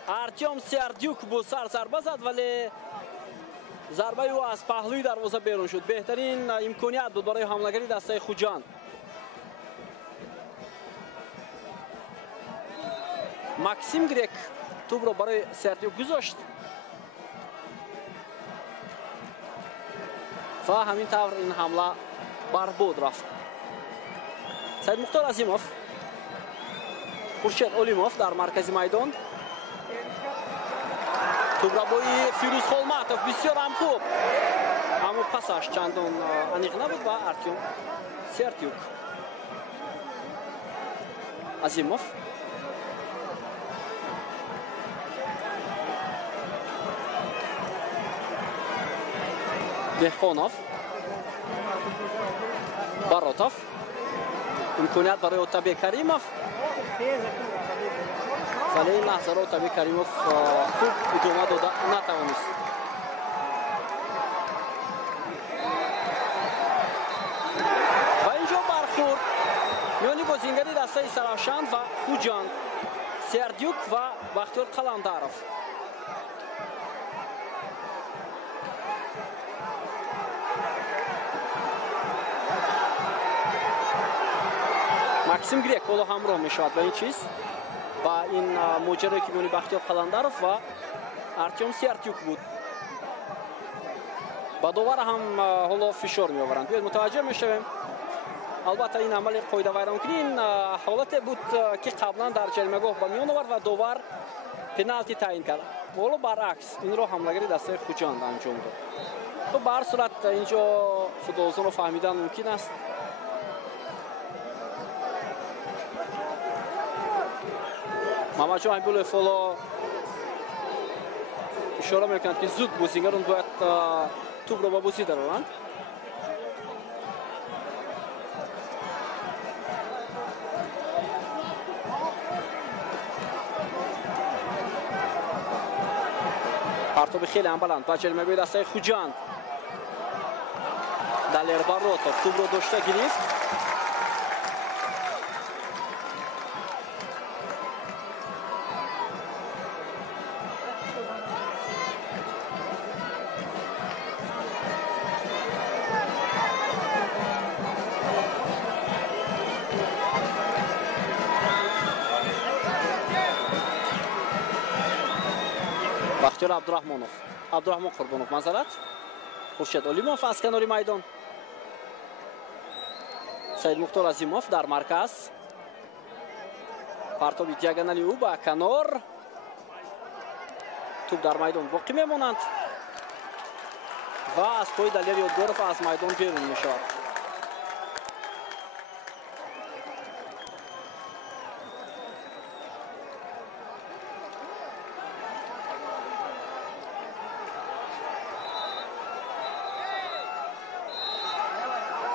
ارتیام سردیوک بود سر ضربه زد ولی ضربه او از پهلوی دروازه بیرون شد. بهترین امکانیت بود برای حمله‌گری دسته خوجان. ماکسیم گریک توپ را برای سردیوک گذاشت و همین طور این حمله بربود رفت. سید مختار عظیموف، خورشید اولیموف در مرکز میدان. توپ را با فیروز خولماتوف بسیار هم خوب، اما پسش چندان عمیق نبود و ارتیوم سردیوک. عظیموف دهقانوف، باروتوف، امکانیت برای اوتابی کریموف ولی این لحظه را اوتابی کریموف خوب ادامه داده نتوانست. و اینجا برخورد میان بازیگری دسته سرافشان و خوجان، سردیوک و بختیار قلندروف. ماکسیم گریک حالا همراه می شود به این چیز با این ماجرایی که میان بختیار قلندروف و ارتیوم سردیوک بود. با داور هم حالا فشار می آورند. بیاید متوجه می شویم. البته این عمل قاعده ویرانکنی این حالت بود که قبلا در جریمه‌گاه به میان آورد و داور پنالتی تعیین کرد. حالا برعکس این رو حمله‌گری دسته خوجان انجام داد. خب به هر صورت اینجا فوتبال‌بازان رو فهمیدن ممکن است. محمد جان حبیب‌الله فالا اشاره می‌کند که زود بازیگران باید توپ را به بازی درآورند. پرتاب خیلی هم بلند با جریمه‌گاه دسته خوجان. دالیر باروتوف توپ را داشته گرفت. بختیار عبدالرحمن قربانوف معذرت. خورشید اولیموف از کنار میدان. سید مختار عظیموف در مرکز. پرتاب دیاگونالی او با کنار. توپ در میدان باقی میمانند و از پای دلیر یادگارف از میدان بیرون میشود.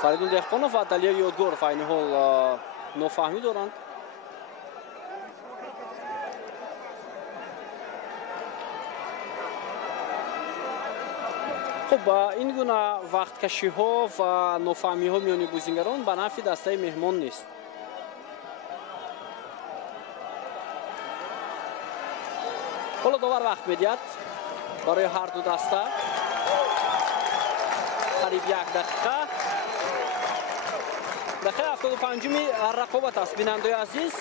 فریدون دهقانوف و دلیر یادگارف این حال نافهمی دارند. خب این گونه وقت کشی ها و نافهمی ها میان بازیگران به نفع دسته مهمان نیست. حالا داور وقت میدهد برای هر دو دسته قریب 1 دقیقه. دقیقه 75 رقابت است. بیننده عزیز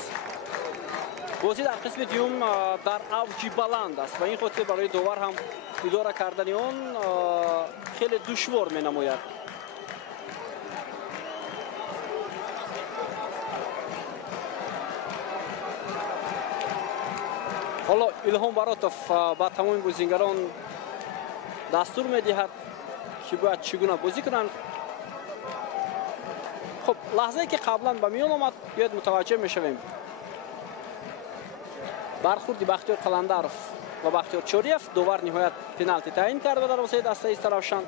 بازی در قسم دوم در اوج بلند است و این خاطر برای داور هم اداره کردن آن خیلی دشوار می نماید. حالا الهام باروتوف با تمام بازیگران دستور می دهد که باید چگونه بازی کنند. خب لحظه که قبلا به میان آمد بیاید متوجه می شویم. برخورد بختیار قلندروف ва Бахтиёр Чориев. Довар ниҳоят пеналти таъин кард ба дарвозаи дастаи Саравшан.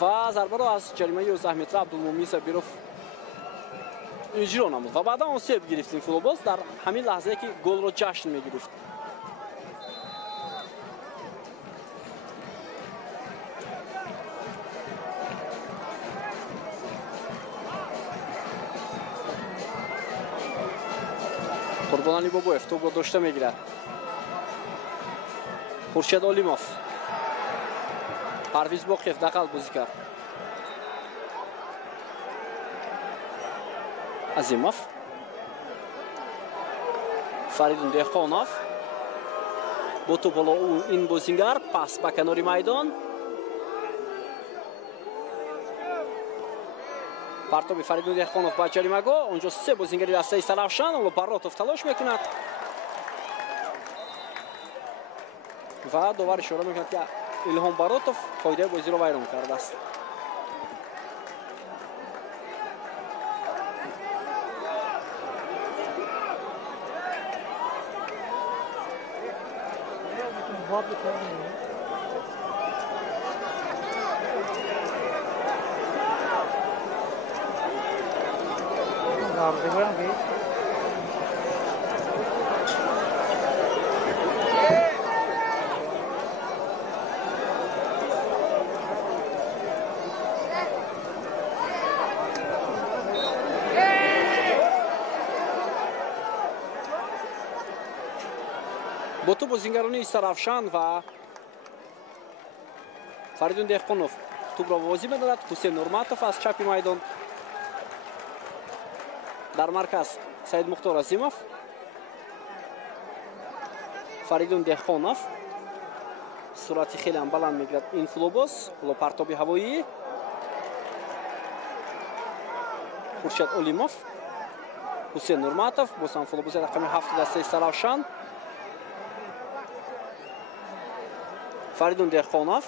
ва зарбаро аз ҷаримаи 11 метра Абдулмумин Сабиров иҷро намуд ва баъдан осеб гирифт ин футболбоз дар ҳамин лаҳзае ки голро ҷашн мегирифт. Қурбонали Бобоев тӯбро дошта мегирад. Хуршед Олимов. Парвиз Боқиев дақал бозӣ кард. Азимов. Фаридун Деҳқонов. Бо тӯб ҳоло ин бозингар пас ба канори майдон. партоби Фаридун Деҳқонов ба ҷаримагоҳ. онҷо се бозингари дастаи Саравшан. ҳоло Баротов талош мекунад. ва довар ишора мекунад ки Илҳом Баротов қоидаи бозиро вайрон кардааст. бо ту бозингарони Саравшан ва Фаридун Деҳқонов тӯбро бозӣ медодад. Ҳусейн Нурматов аз чапи майдон. дар марказ Саид Мухтор Азимов. Фаридун Деҳқонов суръати хеле ҳам баланд мегирад ин футболбоз. ҳоло партоби ҳавоӣ. Хуршед Олимов. Ҳусейн Нурматов боз ҳам футболбози рақами 7 дастаи Саравшан. Фаридун Деҳқонов.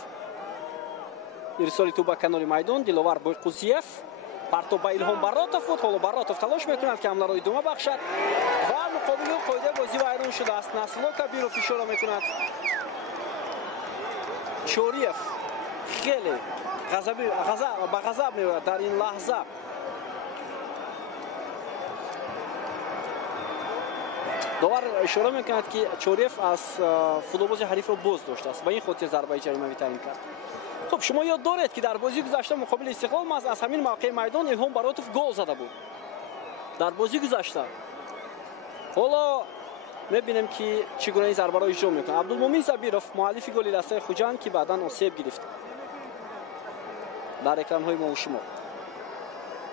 ирсоли тӯб ба канори майдон. Диловар Бойқузиев. партоб ба Илҳом Баротов буд. ҳоло Баротов талош мекунад ки ҳамларо идома бахшад. ва муқобили қоидаи бозӣ вайрон шудааст. Насрулло Кабиров ишора мекунад. Чориев хеле ба ғазаб меояд дар ин лаҳза. довар ишора мекунад ки Чориев аз футболбози ҳарифро боз доштааст. ба ин хотир зарбаи ҷаримавӣ таъин кард. خب شما یاد دارید که در بازی گذشته مقابل استقلال ما از همین موقع میدان الهام براتوف گل زده بود در بازی گذشته. حالا میبینیم که چگونه این ضربه را اجرا میکنه. عبدالمومین زبیرов مؤلف گل دسته خوجند که بعداً آسیب گرفت در اکران های ما و شما.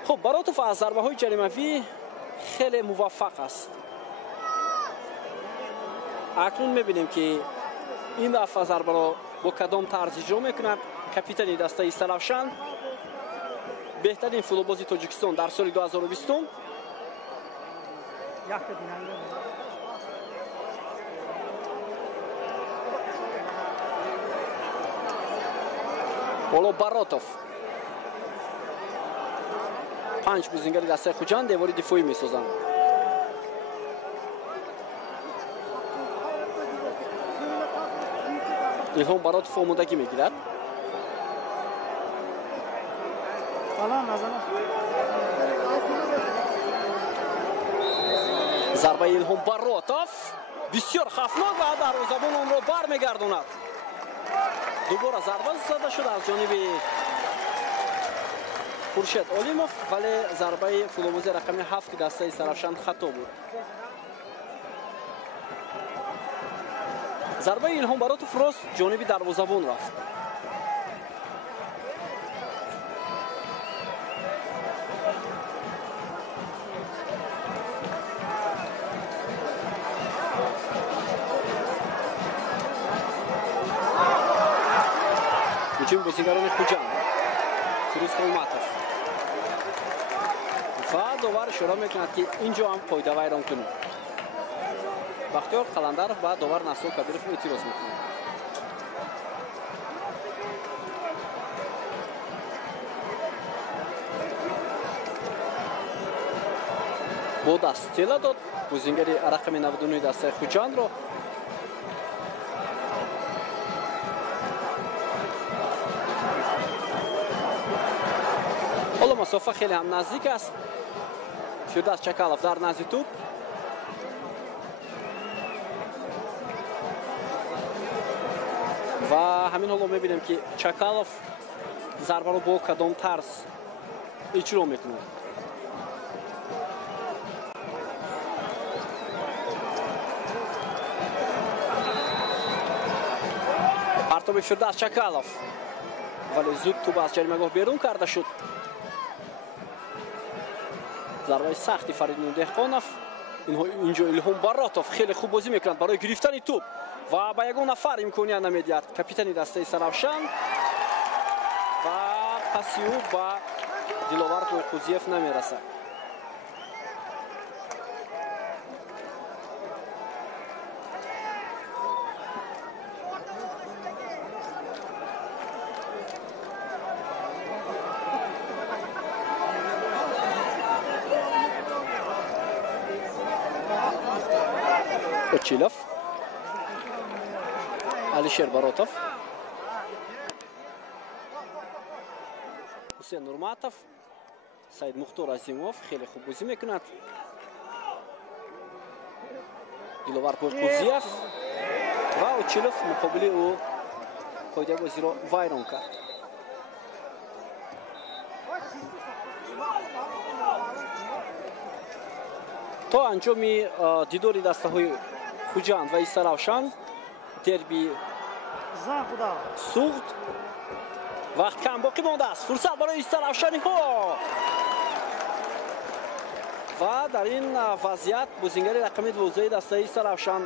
خب براتوف از ضربه های جریمه‌ای خیلی موفق است. اکنون میبینیم که این دفعه ضربه را با کدام طرز اجرا میکند. کاپیتان دسته سرافشان بهترین فوتبالباز تاجیکستان در سال 2020 حالا باراتوف پنج بازیگری دسته خوجند دیواری دفاعی میسازند. الهام باراتوف آمادگی میگیرد. ضربه الهام باراتوف بسیار خفناک و دروازه‌بان آن را برمیگرداند. دوباره ضربه زده شد از جانب خورشید اولیموف ولی ضربه فوتبالباز رقم 7 دسته سرافشان خطا بود. ضربه الهام باراتوف راست جانب دروازه‌بان رفت. Hücum bozingaraoni Xo'jand Firuz Xolmatov va dovar ishora mekunad ki injo ham qoida vayron kunid. Baxtiyor Qalandarov va dovar Nasrul Kabirov e'tiroz mekunad. бо даст тела дод бузингари рақами 99 дастаи Хуҷандро. ҳоло масофа хеле ҳам наздик аст. Фирдавс Чакалов дар назди туп. ва ҳамин ҳоло мебинем ки Чакалов зарбаро бо кадом тарз иҷро мекунад. партоби Фирдавс Чакалов, вале зуд туб аз ҷаримагоҳ берун карда шуд. зарбаи сахти Фаридун Деҳқонов. инҷо Илҳом Баротов хеле хуб бозӣ мекунад барои гирифтани туп ва ба ягон нафар имконият намедиҳад капитани дастаи Саравшан. ва паси ӯ ба Диловар Тоқузиев намерасад. Очилов, Алишер Баротов, Ҳусейн Нурматов, Саид Мухтор Азимов хеле хуб бозӣ мекунад. Диловар Тоқузиев ва Очилов муқобили ӯ қоидабозиро вайрон кард. то анҷоми дидори дастаҳои Хуҷанд ва Саравшан дерби суғд вақт кам боқӣ мондааст. Фурсат барои Саравшаниҳо ва дар ин вазъият бозингари рақами 12 дастаи Саравшан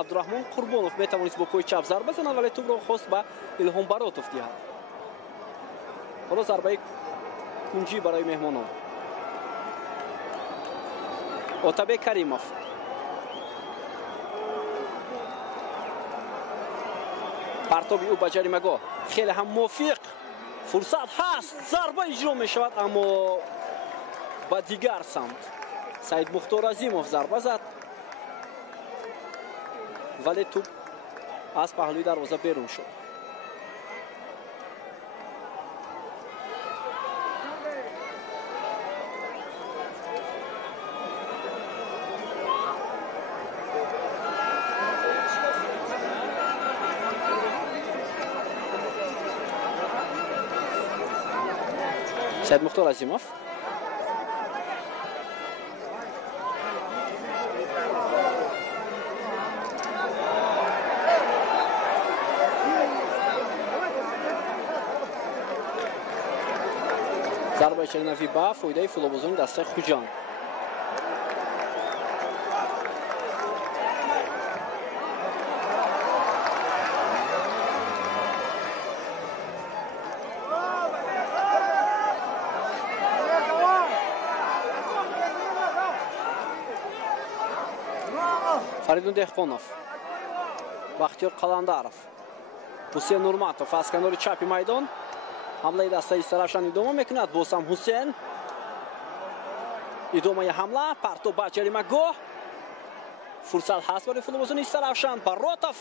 Абдураҳмон Қурбонов метавонист бо пои чап зарба занад, вале тӯбро хост ба Илҳом Баротов диҳад. ҳоло зарбаи кунҷӣ барои меҳмонон. Отабек Каримов, партоби ӯ ба ҷаримагоҳ хеле ҳам мувофиқ. Фурсат ҳаст, зарба иҷро мешавад, аммо ба дигар самт. Саид Мухтор Азимов зарба зад, вале туп аз паҳлӯи дарвоза берун шуд. Саид Мухтор Азимов, зарбаи чаринави ба фоидаи фулобозони дастаи Хуҷанд. Фаридун Деҳқонов, Бахтиёр Қаландаров, Ҳусейн Нурматов аз канори чапи майдон ҳамлаи дастаи Саравшан идома мекунад. Босам Ҳусейн, идомаи ҳамла, партоб ба ҷаримагоҳ. Фурсат ҳаст барои футболбозони Саравшан. Баротов,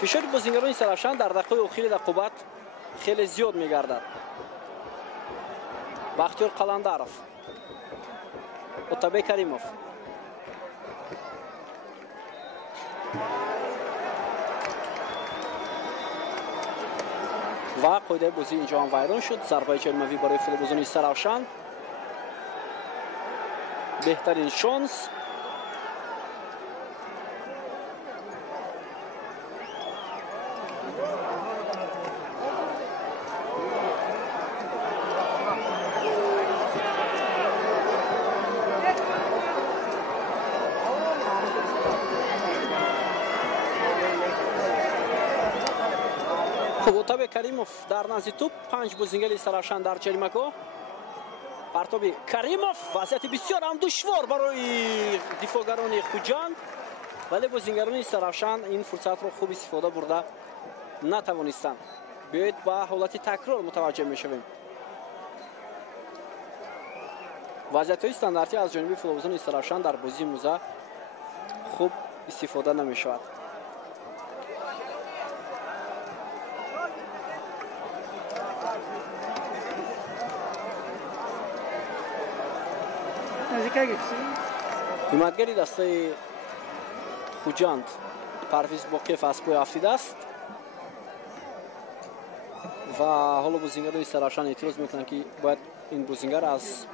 фишори бозингарони Саравшан дар дақиқаи охири рақобат хеле зиёд мегардад. Бахтиёр Қаландаров, Отабек Каримов, ва қоидаи бозӣ инҷо ҳам вайрон шуд. Зарбаи ҷаримавӣ барои футболбозони Саравшан. беҳтарин шонс. Отабек Каримов дар назди туп, 5 бозингари Саравшан дар ҷаримагоҳ. партоби Каримов, вазъияти бисёр ҳам душвор барои дифоъгарони Хуҷанд, вале бозингарони Саравшан ин фурсатро хуб истифода бурда натавонистанд. بیایید با حالت تکرار متوجه میشویم. وضعیت استانداردی از جانب فوتبالبازان استرافشان در بازی موزه خوب استفاده نمی شود. حمایتگری دسته خوجاند پرویز باقیف از پای افتیده است و حالا بازیکنان استرافشان اعتراض میکنند که باید این بازیکن از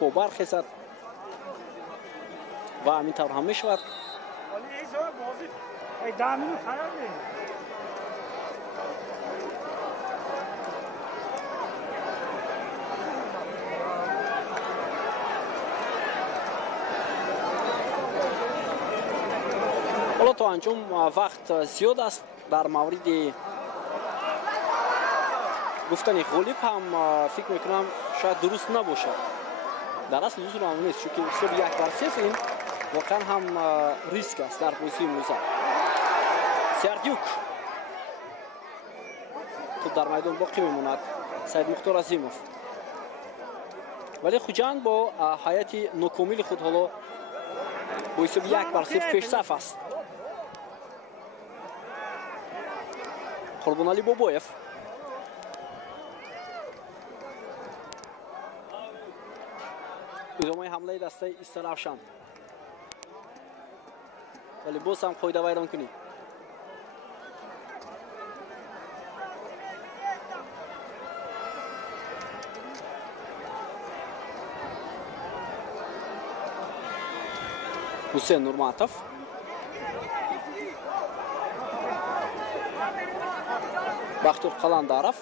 پا برخیزد و همین طور هم میشود. حالا تا انجام وقت زیاد است. در مورد گفتن غالب هم فکر میکنم شاید درست نباشه. در اصل درست هم نیست، چون که صرف 1-0 این واقعا هم ریسک است در بازی موزه. سردیوک تو در میدان باقی میموند. سید مختار عظیموف، ولی خوجاند با هیئت ناکامل خود حالا با حساب 1-0 پیشرفت است. قربان علی بابایف ادامه حمله دسته استرافشان، ولی باز هم قاعده ویران کنی. حسین نورماتوف، بختور قلندارов،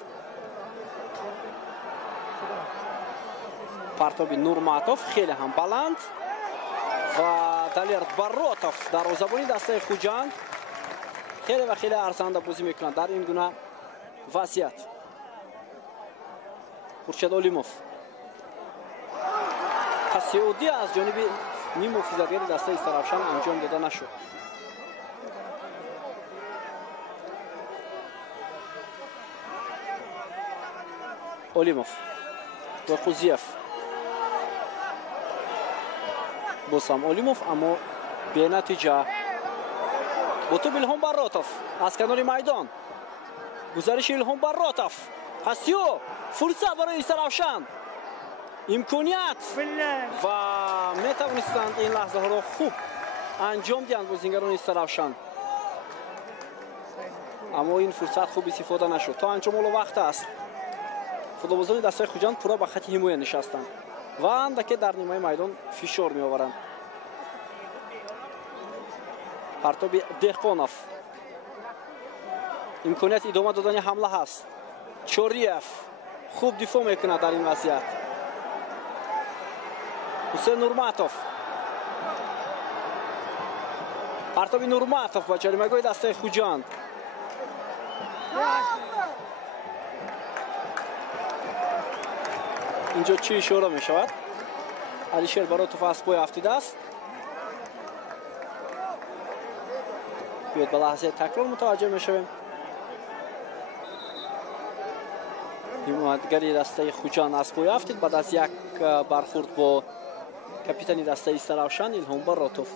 پرتابی نورماتوف خیلی هم بلند و دالیر باروتوف دروازه‌بانی دسته خوجاند خیلی و خیلی ارزنده بازی میکنند در این گونه وضعیت. خورشید اولیموف، تصعیدی از جانب نیم محافظتگر دسته استرافشان انجام داده نشد. اولیموف و خوزیف، باسم اولیموف اما به نتیجه. با تو ایلهام باروتوف از کنار میدان، گزارش ایلهام باروتوف، پاسیو، فرصت برای استرافشان، امکانیت و میتوانستند این لحظه ها را خوب انجام دهند بازیکنان استرافشان، اما این فرصت خوب استفاده نشد. تا انجام وقت است. فوتبالبازان دسته خوجاند پورا به خط حمایت نشستند و اندکی در نیمه میدان فشار می آورند. پرتاب دهقانوف، امکانیت ادامه دادن حمله هست. چوریف خوب دفاع میکند در این وضعیت. حسین نورماتوف، پرتاب نورماتوف با جریمه‌گاه دسته خوجاند. اینجا چی اشاره می شود؟ علیشیر باروتوف از پای افتیده است. بیاید به لحظه تکرار متوجه می شویم. حمایتگری دسته خوجاند از پای افتید بعد از یک برخورد با کاپیتان دسته استرافشان ایلهام باروتوف.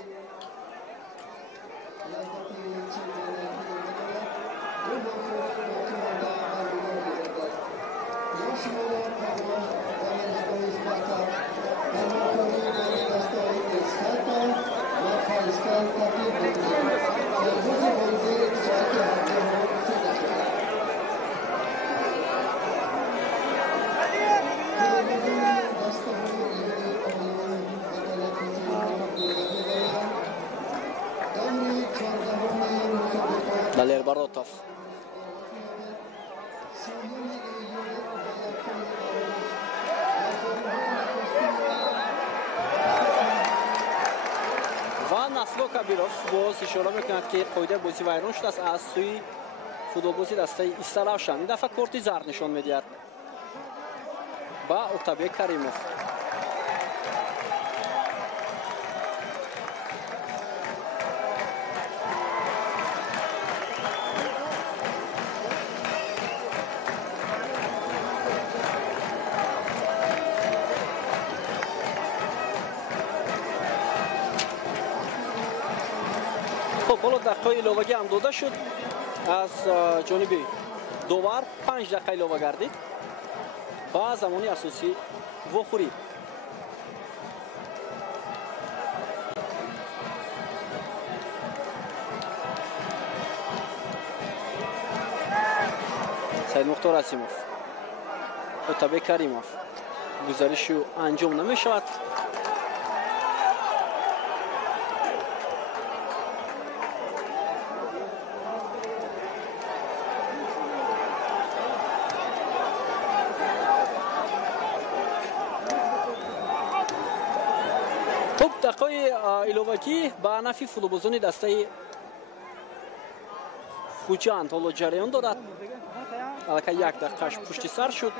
دالیر باروتوف، و نسلو کبیروف باز اشاره میکند که قاعده بازی ویران شده است از سوی فوتبالبازی دسته استرافشان. این دفعه کارت زرد نشان میدهد با اکتابی کریموف. حالا دقیقه ایلوگی هم داده شد از جانب دوبار 5 دقیقه ایلوه گردید با زمانی اساسی وخوری. سید مختار اسیموف اتابه کریموف گزارش انجام نمی شود. دقیقه ایلوگی با نفی فوتبالبازان دسته خوجند حالا جریان دارد. البته یک دقیقهش پشت سر شد.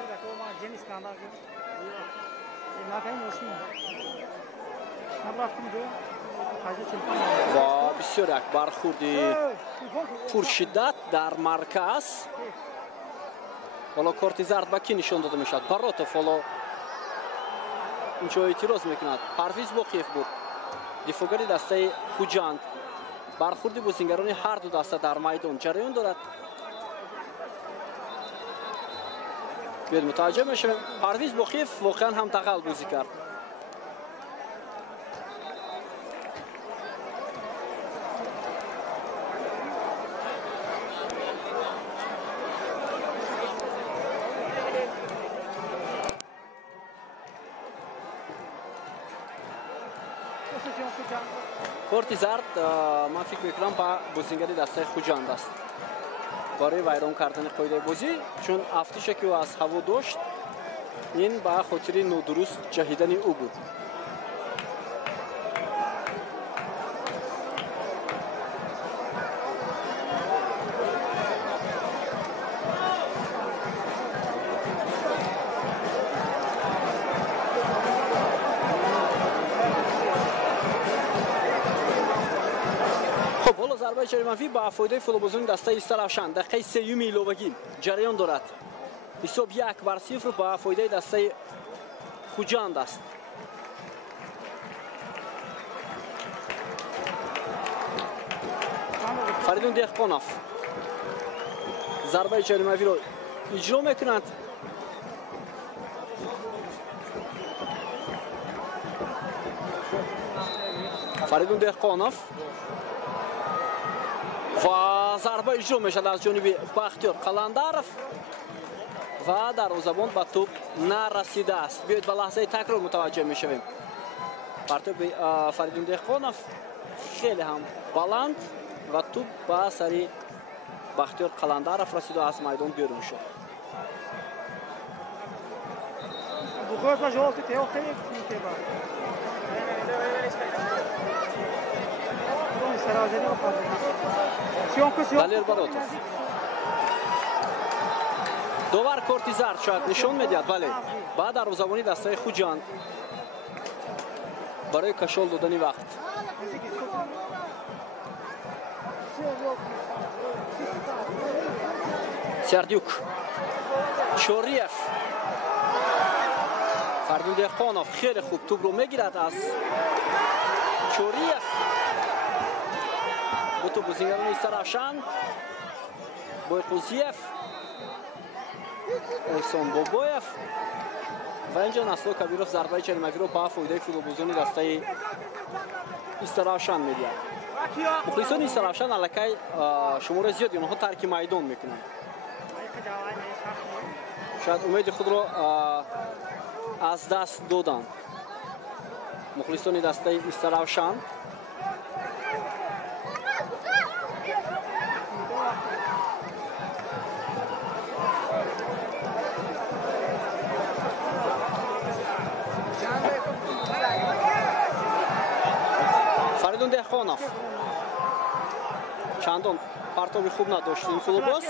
و بسیار یک برخوردی پرشدت در مرکز. حالا کارت زرد به کی نشان داده میشد؟ براتوف حالا اینجا اعتراض میکند. پرویز باقیف بود دفاعگری دسته خوجند. برخورد بازیگران هر دو دسته در میدان جریان دارد. بیاید متوجه میشیم پرویز باقیف واقعا هم دغل بازی کرد. کارت زرد من فکر میکنم با بازیگری دسته خوجند است برای ویران کردن قاعده بازی، چون افتیشی که او از هوا داشت این با خاطر نادرست جهیدن او بود. ضربه جریمه‌ای با فایده فوتبالبازان دسته استرافشان دقیقه 3 ایلوگی جریان دارد. حساب 1-0 با فایده دسته خوجند است. فریدون دهقانوف ضربه جریمه‌ای را اجرا میکند. فریدون دهقانوف و ضربه اجرا میشد از جانب بختیار قلندرов و دروازه‌بان به توپ نرسیده است. بیاید به لحظه تکرار متوجه میشویم. پرتاب فریدون دهقانوف خیلی هم بلند و توپ به سری بختیار قلندرов رسید و از میدان بیرون شد. دلیر براتوف دوبار کارت زرد شاید نشان میدهد. بله بعد دروازه‌بانی دسته خوجند برای کشال دادن وقت. سردیوک چوریف فریدون دهقانوف خیلی خوب توپ رو میگیرد از چوریف با تو بازیگران استرافشان بایقوزیف احسان بابایف و اینجا نسلا کبیروف ضربه جریمه‌ای را با فایده فوتبالبازان دسته استرافشان میدهد. مخلصان استرافشان الکی شمار زیادی اونها ترک میدان میکنند. شاید امید خود را از دست دادند. مخلصان دسته استرافشان فریدون دهقانوف چندان پرتابی خوب نداشت این فوتبالباز.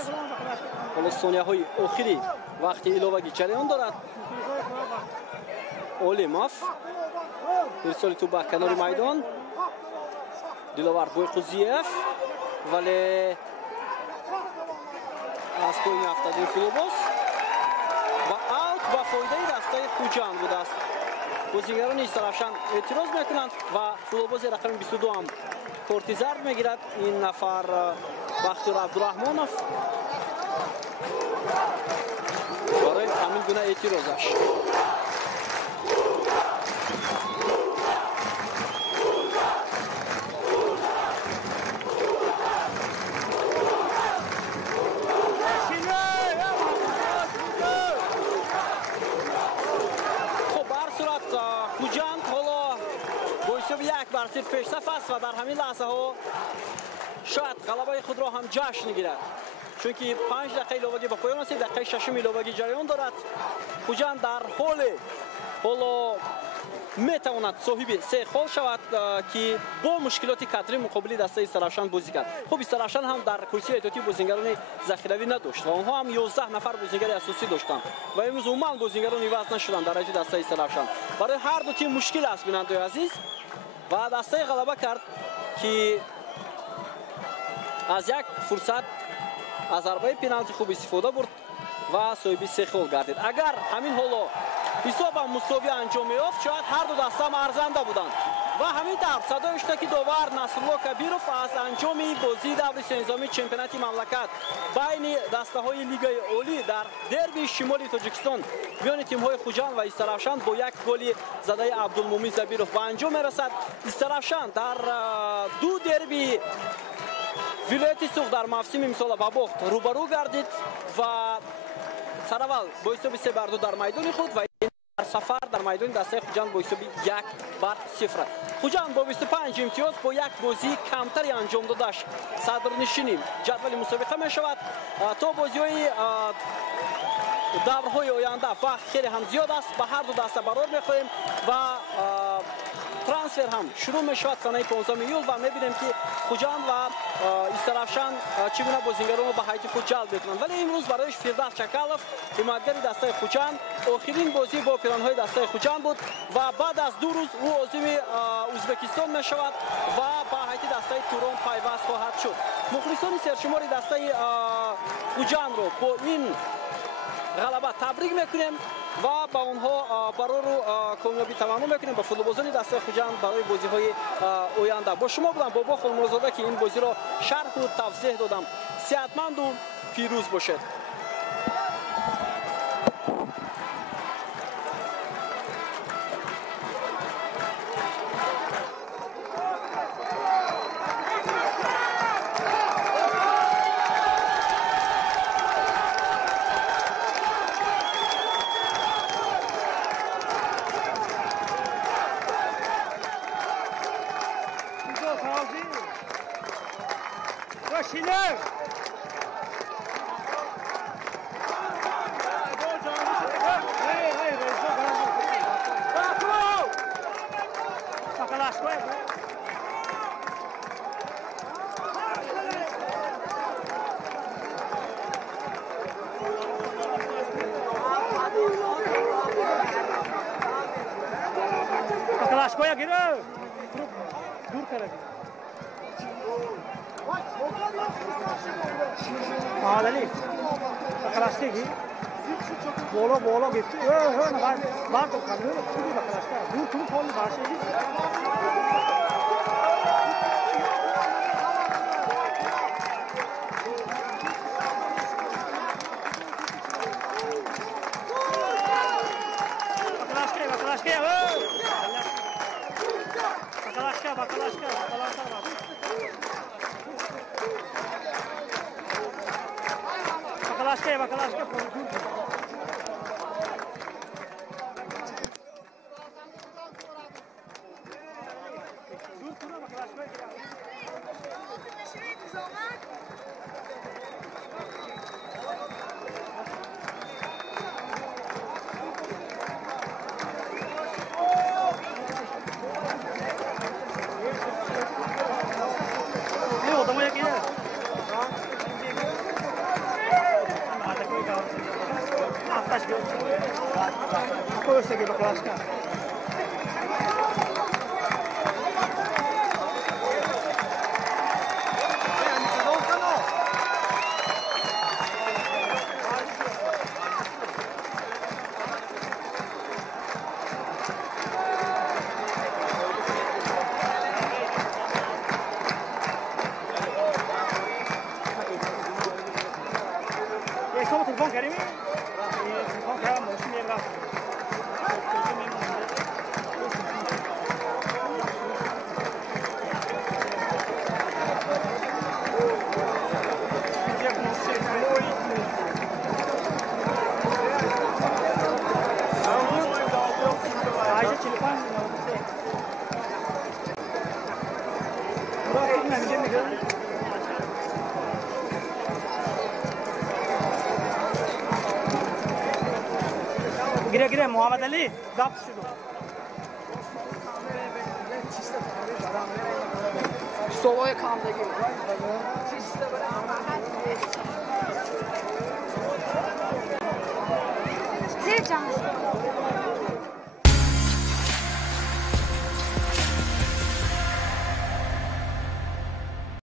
حالا ثانیه‌های آخری وقتی ایلوگی جریان دارد. اولیموف ارسال توپ به کنار میدان. دلاور بایقوزیف ولی از پای میافتد این فوتبالباز و اوت با فایده دسته خوجند بوده است. بازیگران استرافشان اعتراض میکنند و فوتبالباز رقم 22 هم کارت زرد میگیرد این نفر بختیار عبدالرحمانов برای همین گونه اعتراضش. صرف پیشرفت است و در همین لحظه ها شاید غلبه خود را هم جشن گیرد، چون که 5 دقیقه ایلوگی به پایان رسید. دقیقه 6 ایلوگی جریان دارد. خوجند در حال میتواند صاحب 3 گل شود که با مشکلات کادری مقابل دسته استرافشان بازی کرد. خب استرافشان هم در کرسی احتیاطی بازیگران ذخیروی نداشت و آنها هم 11 نفر بازیگر اساسی داشتند و امروز عموما بازیگران عوض نشدند در رده دسته استرافشان. برای هر دو تیم مشکل است بیننده عزیز و دسته غلبه کرد که از یک فرصت از ضربه پنالتی خوب استفاده برد و صاحب 3 گل گردید. اگر همین حالا حساب مساوی انجام می‌یافت شاید هر دو دسته هم ارزنده بودند و همین طرف صدای اشتکی داور نصرالله کبیروف از انجام بازی دور سه‌نظامی چمپیونات مملکت بین دسته‌های لیگ عالی در دربی شمالی تاجیکستان میان تیم‌های خوجند و استرافشان با یک گل زده عبدالمومن زبیروف به انجام می‌رسد. استرافشان در 2 دربی ولایت سوخ در موسم امسال با باخت روبرو گردید و سراول با حساب 3-2 در میدان خود و در سفر در میدان دسته خوجند با حساب 1-0. خوجند با 25 امتیاز با یک بازی کمتری انجام دادش صدرنشین جدول مسابقه می شود. تا بازی‌های دورهای آینده وقت خیلی هم زیاد است. به هر دو دسته برابر می‌خواهیم و ترانسفر هم شروع می شود سنه 15 ایول و می‌بینیم که خوجند و استرافشان چگونه بازیگران رو به هیئت خود جلب می‌کنند. ولی امروز برایش فردوس چکالوف حمایتگر دسته خوجند آخرین بازی با پیرانهای دسته خوجند بود و بعد از 2 روز او عضو ازبکستان می شود و به هیئت دسته توران پیوست خواهد شد. مخلصان سرشماری دسته خوجند رو با این غلبه تبریک میکنیم و با اونها برای رو کامیابی تمنا میکنیم. با فوتبالبازان دسته خوجند برای بازی های آینده با شما بودم بابا خلمرزاده که این بازی را شرح و توضیح دادم. صحتمند و پیروز باشید. Koya gir. Dur kare. Adali. Bakarashte gi. Bolo gitti. Bar to kanı. Kudi bakarashte. Dur kol başı. Bakalaşka. telefon Kerem'i. Telefon Kerem olsun diye bırak. गिरे मोहम्मद अली जब्त शुरू सोए काम देगी सिर्फ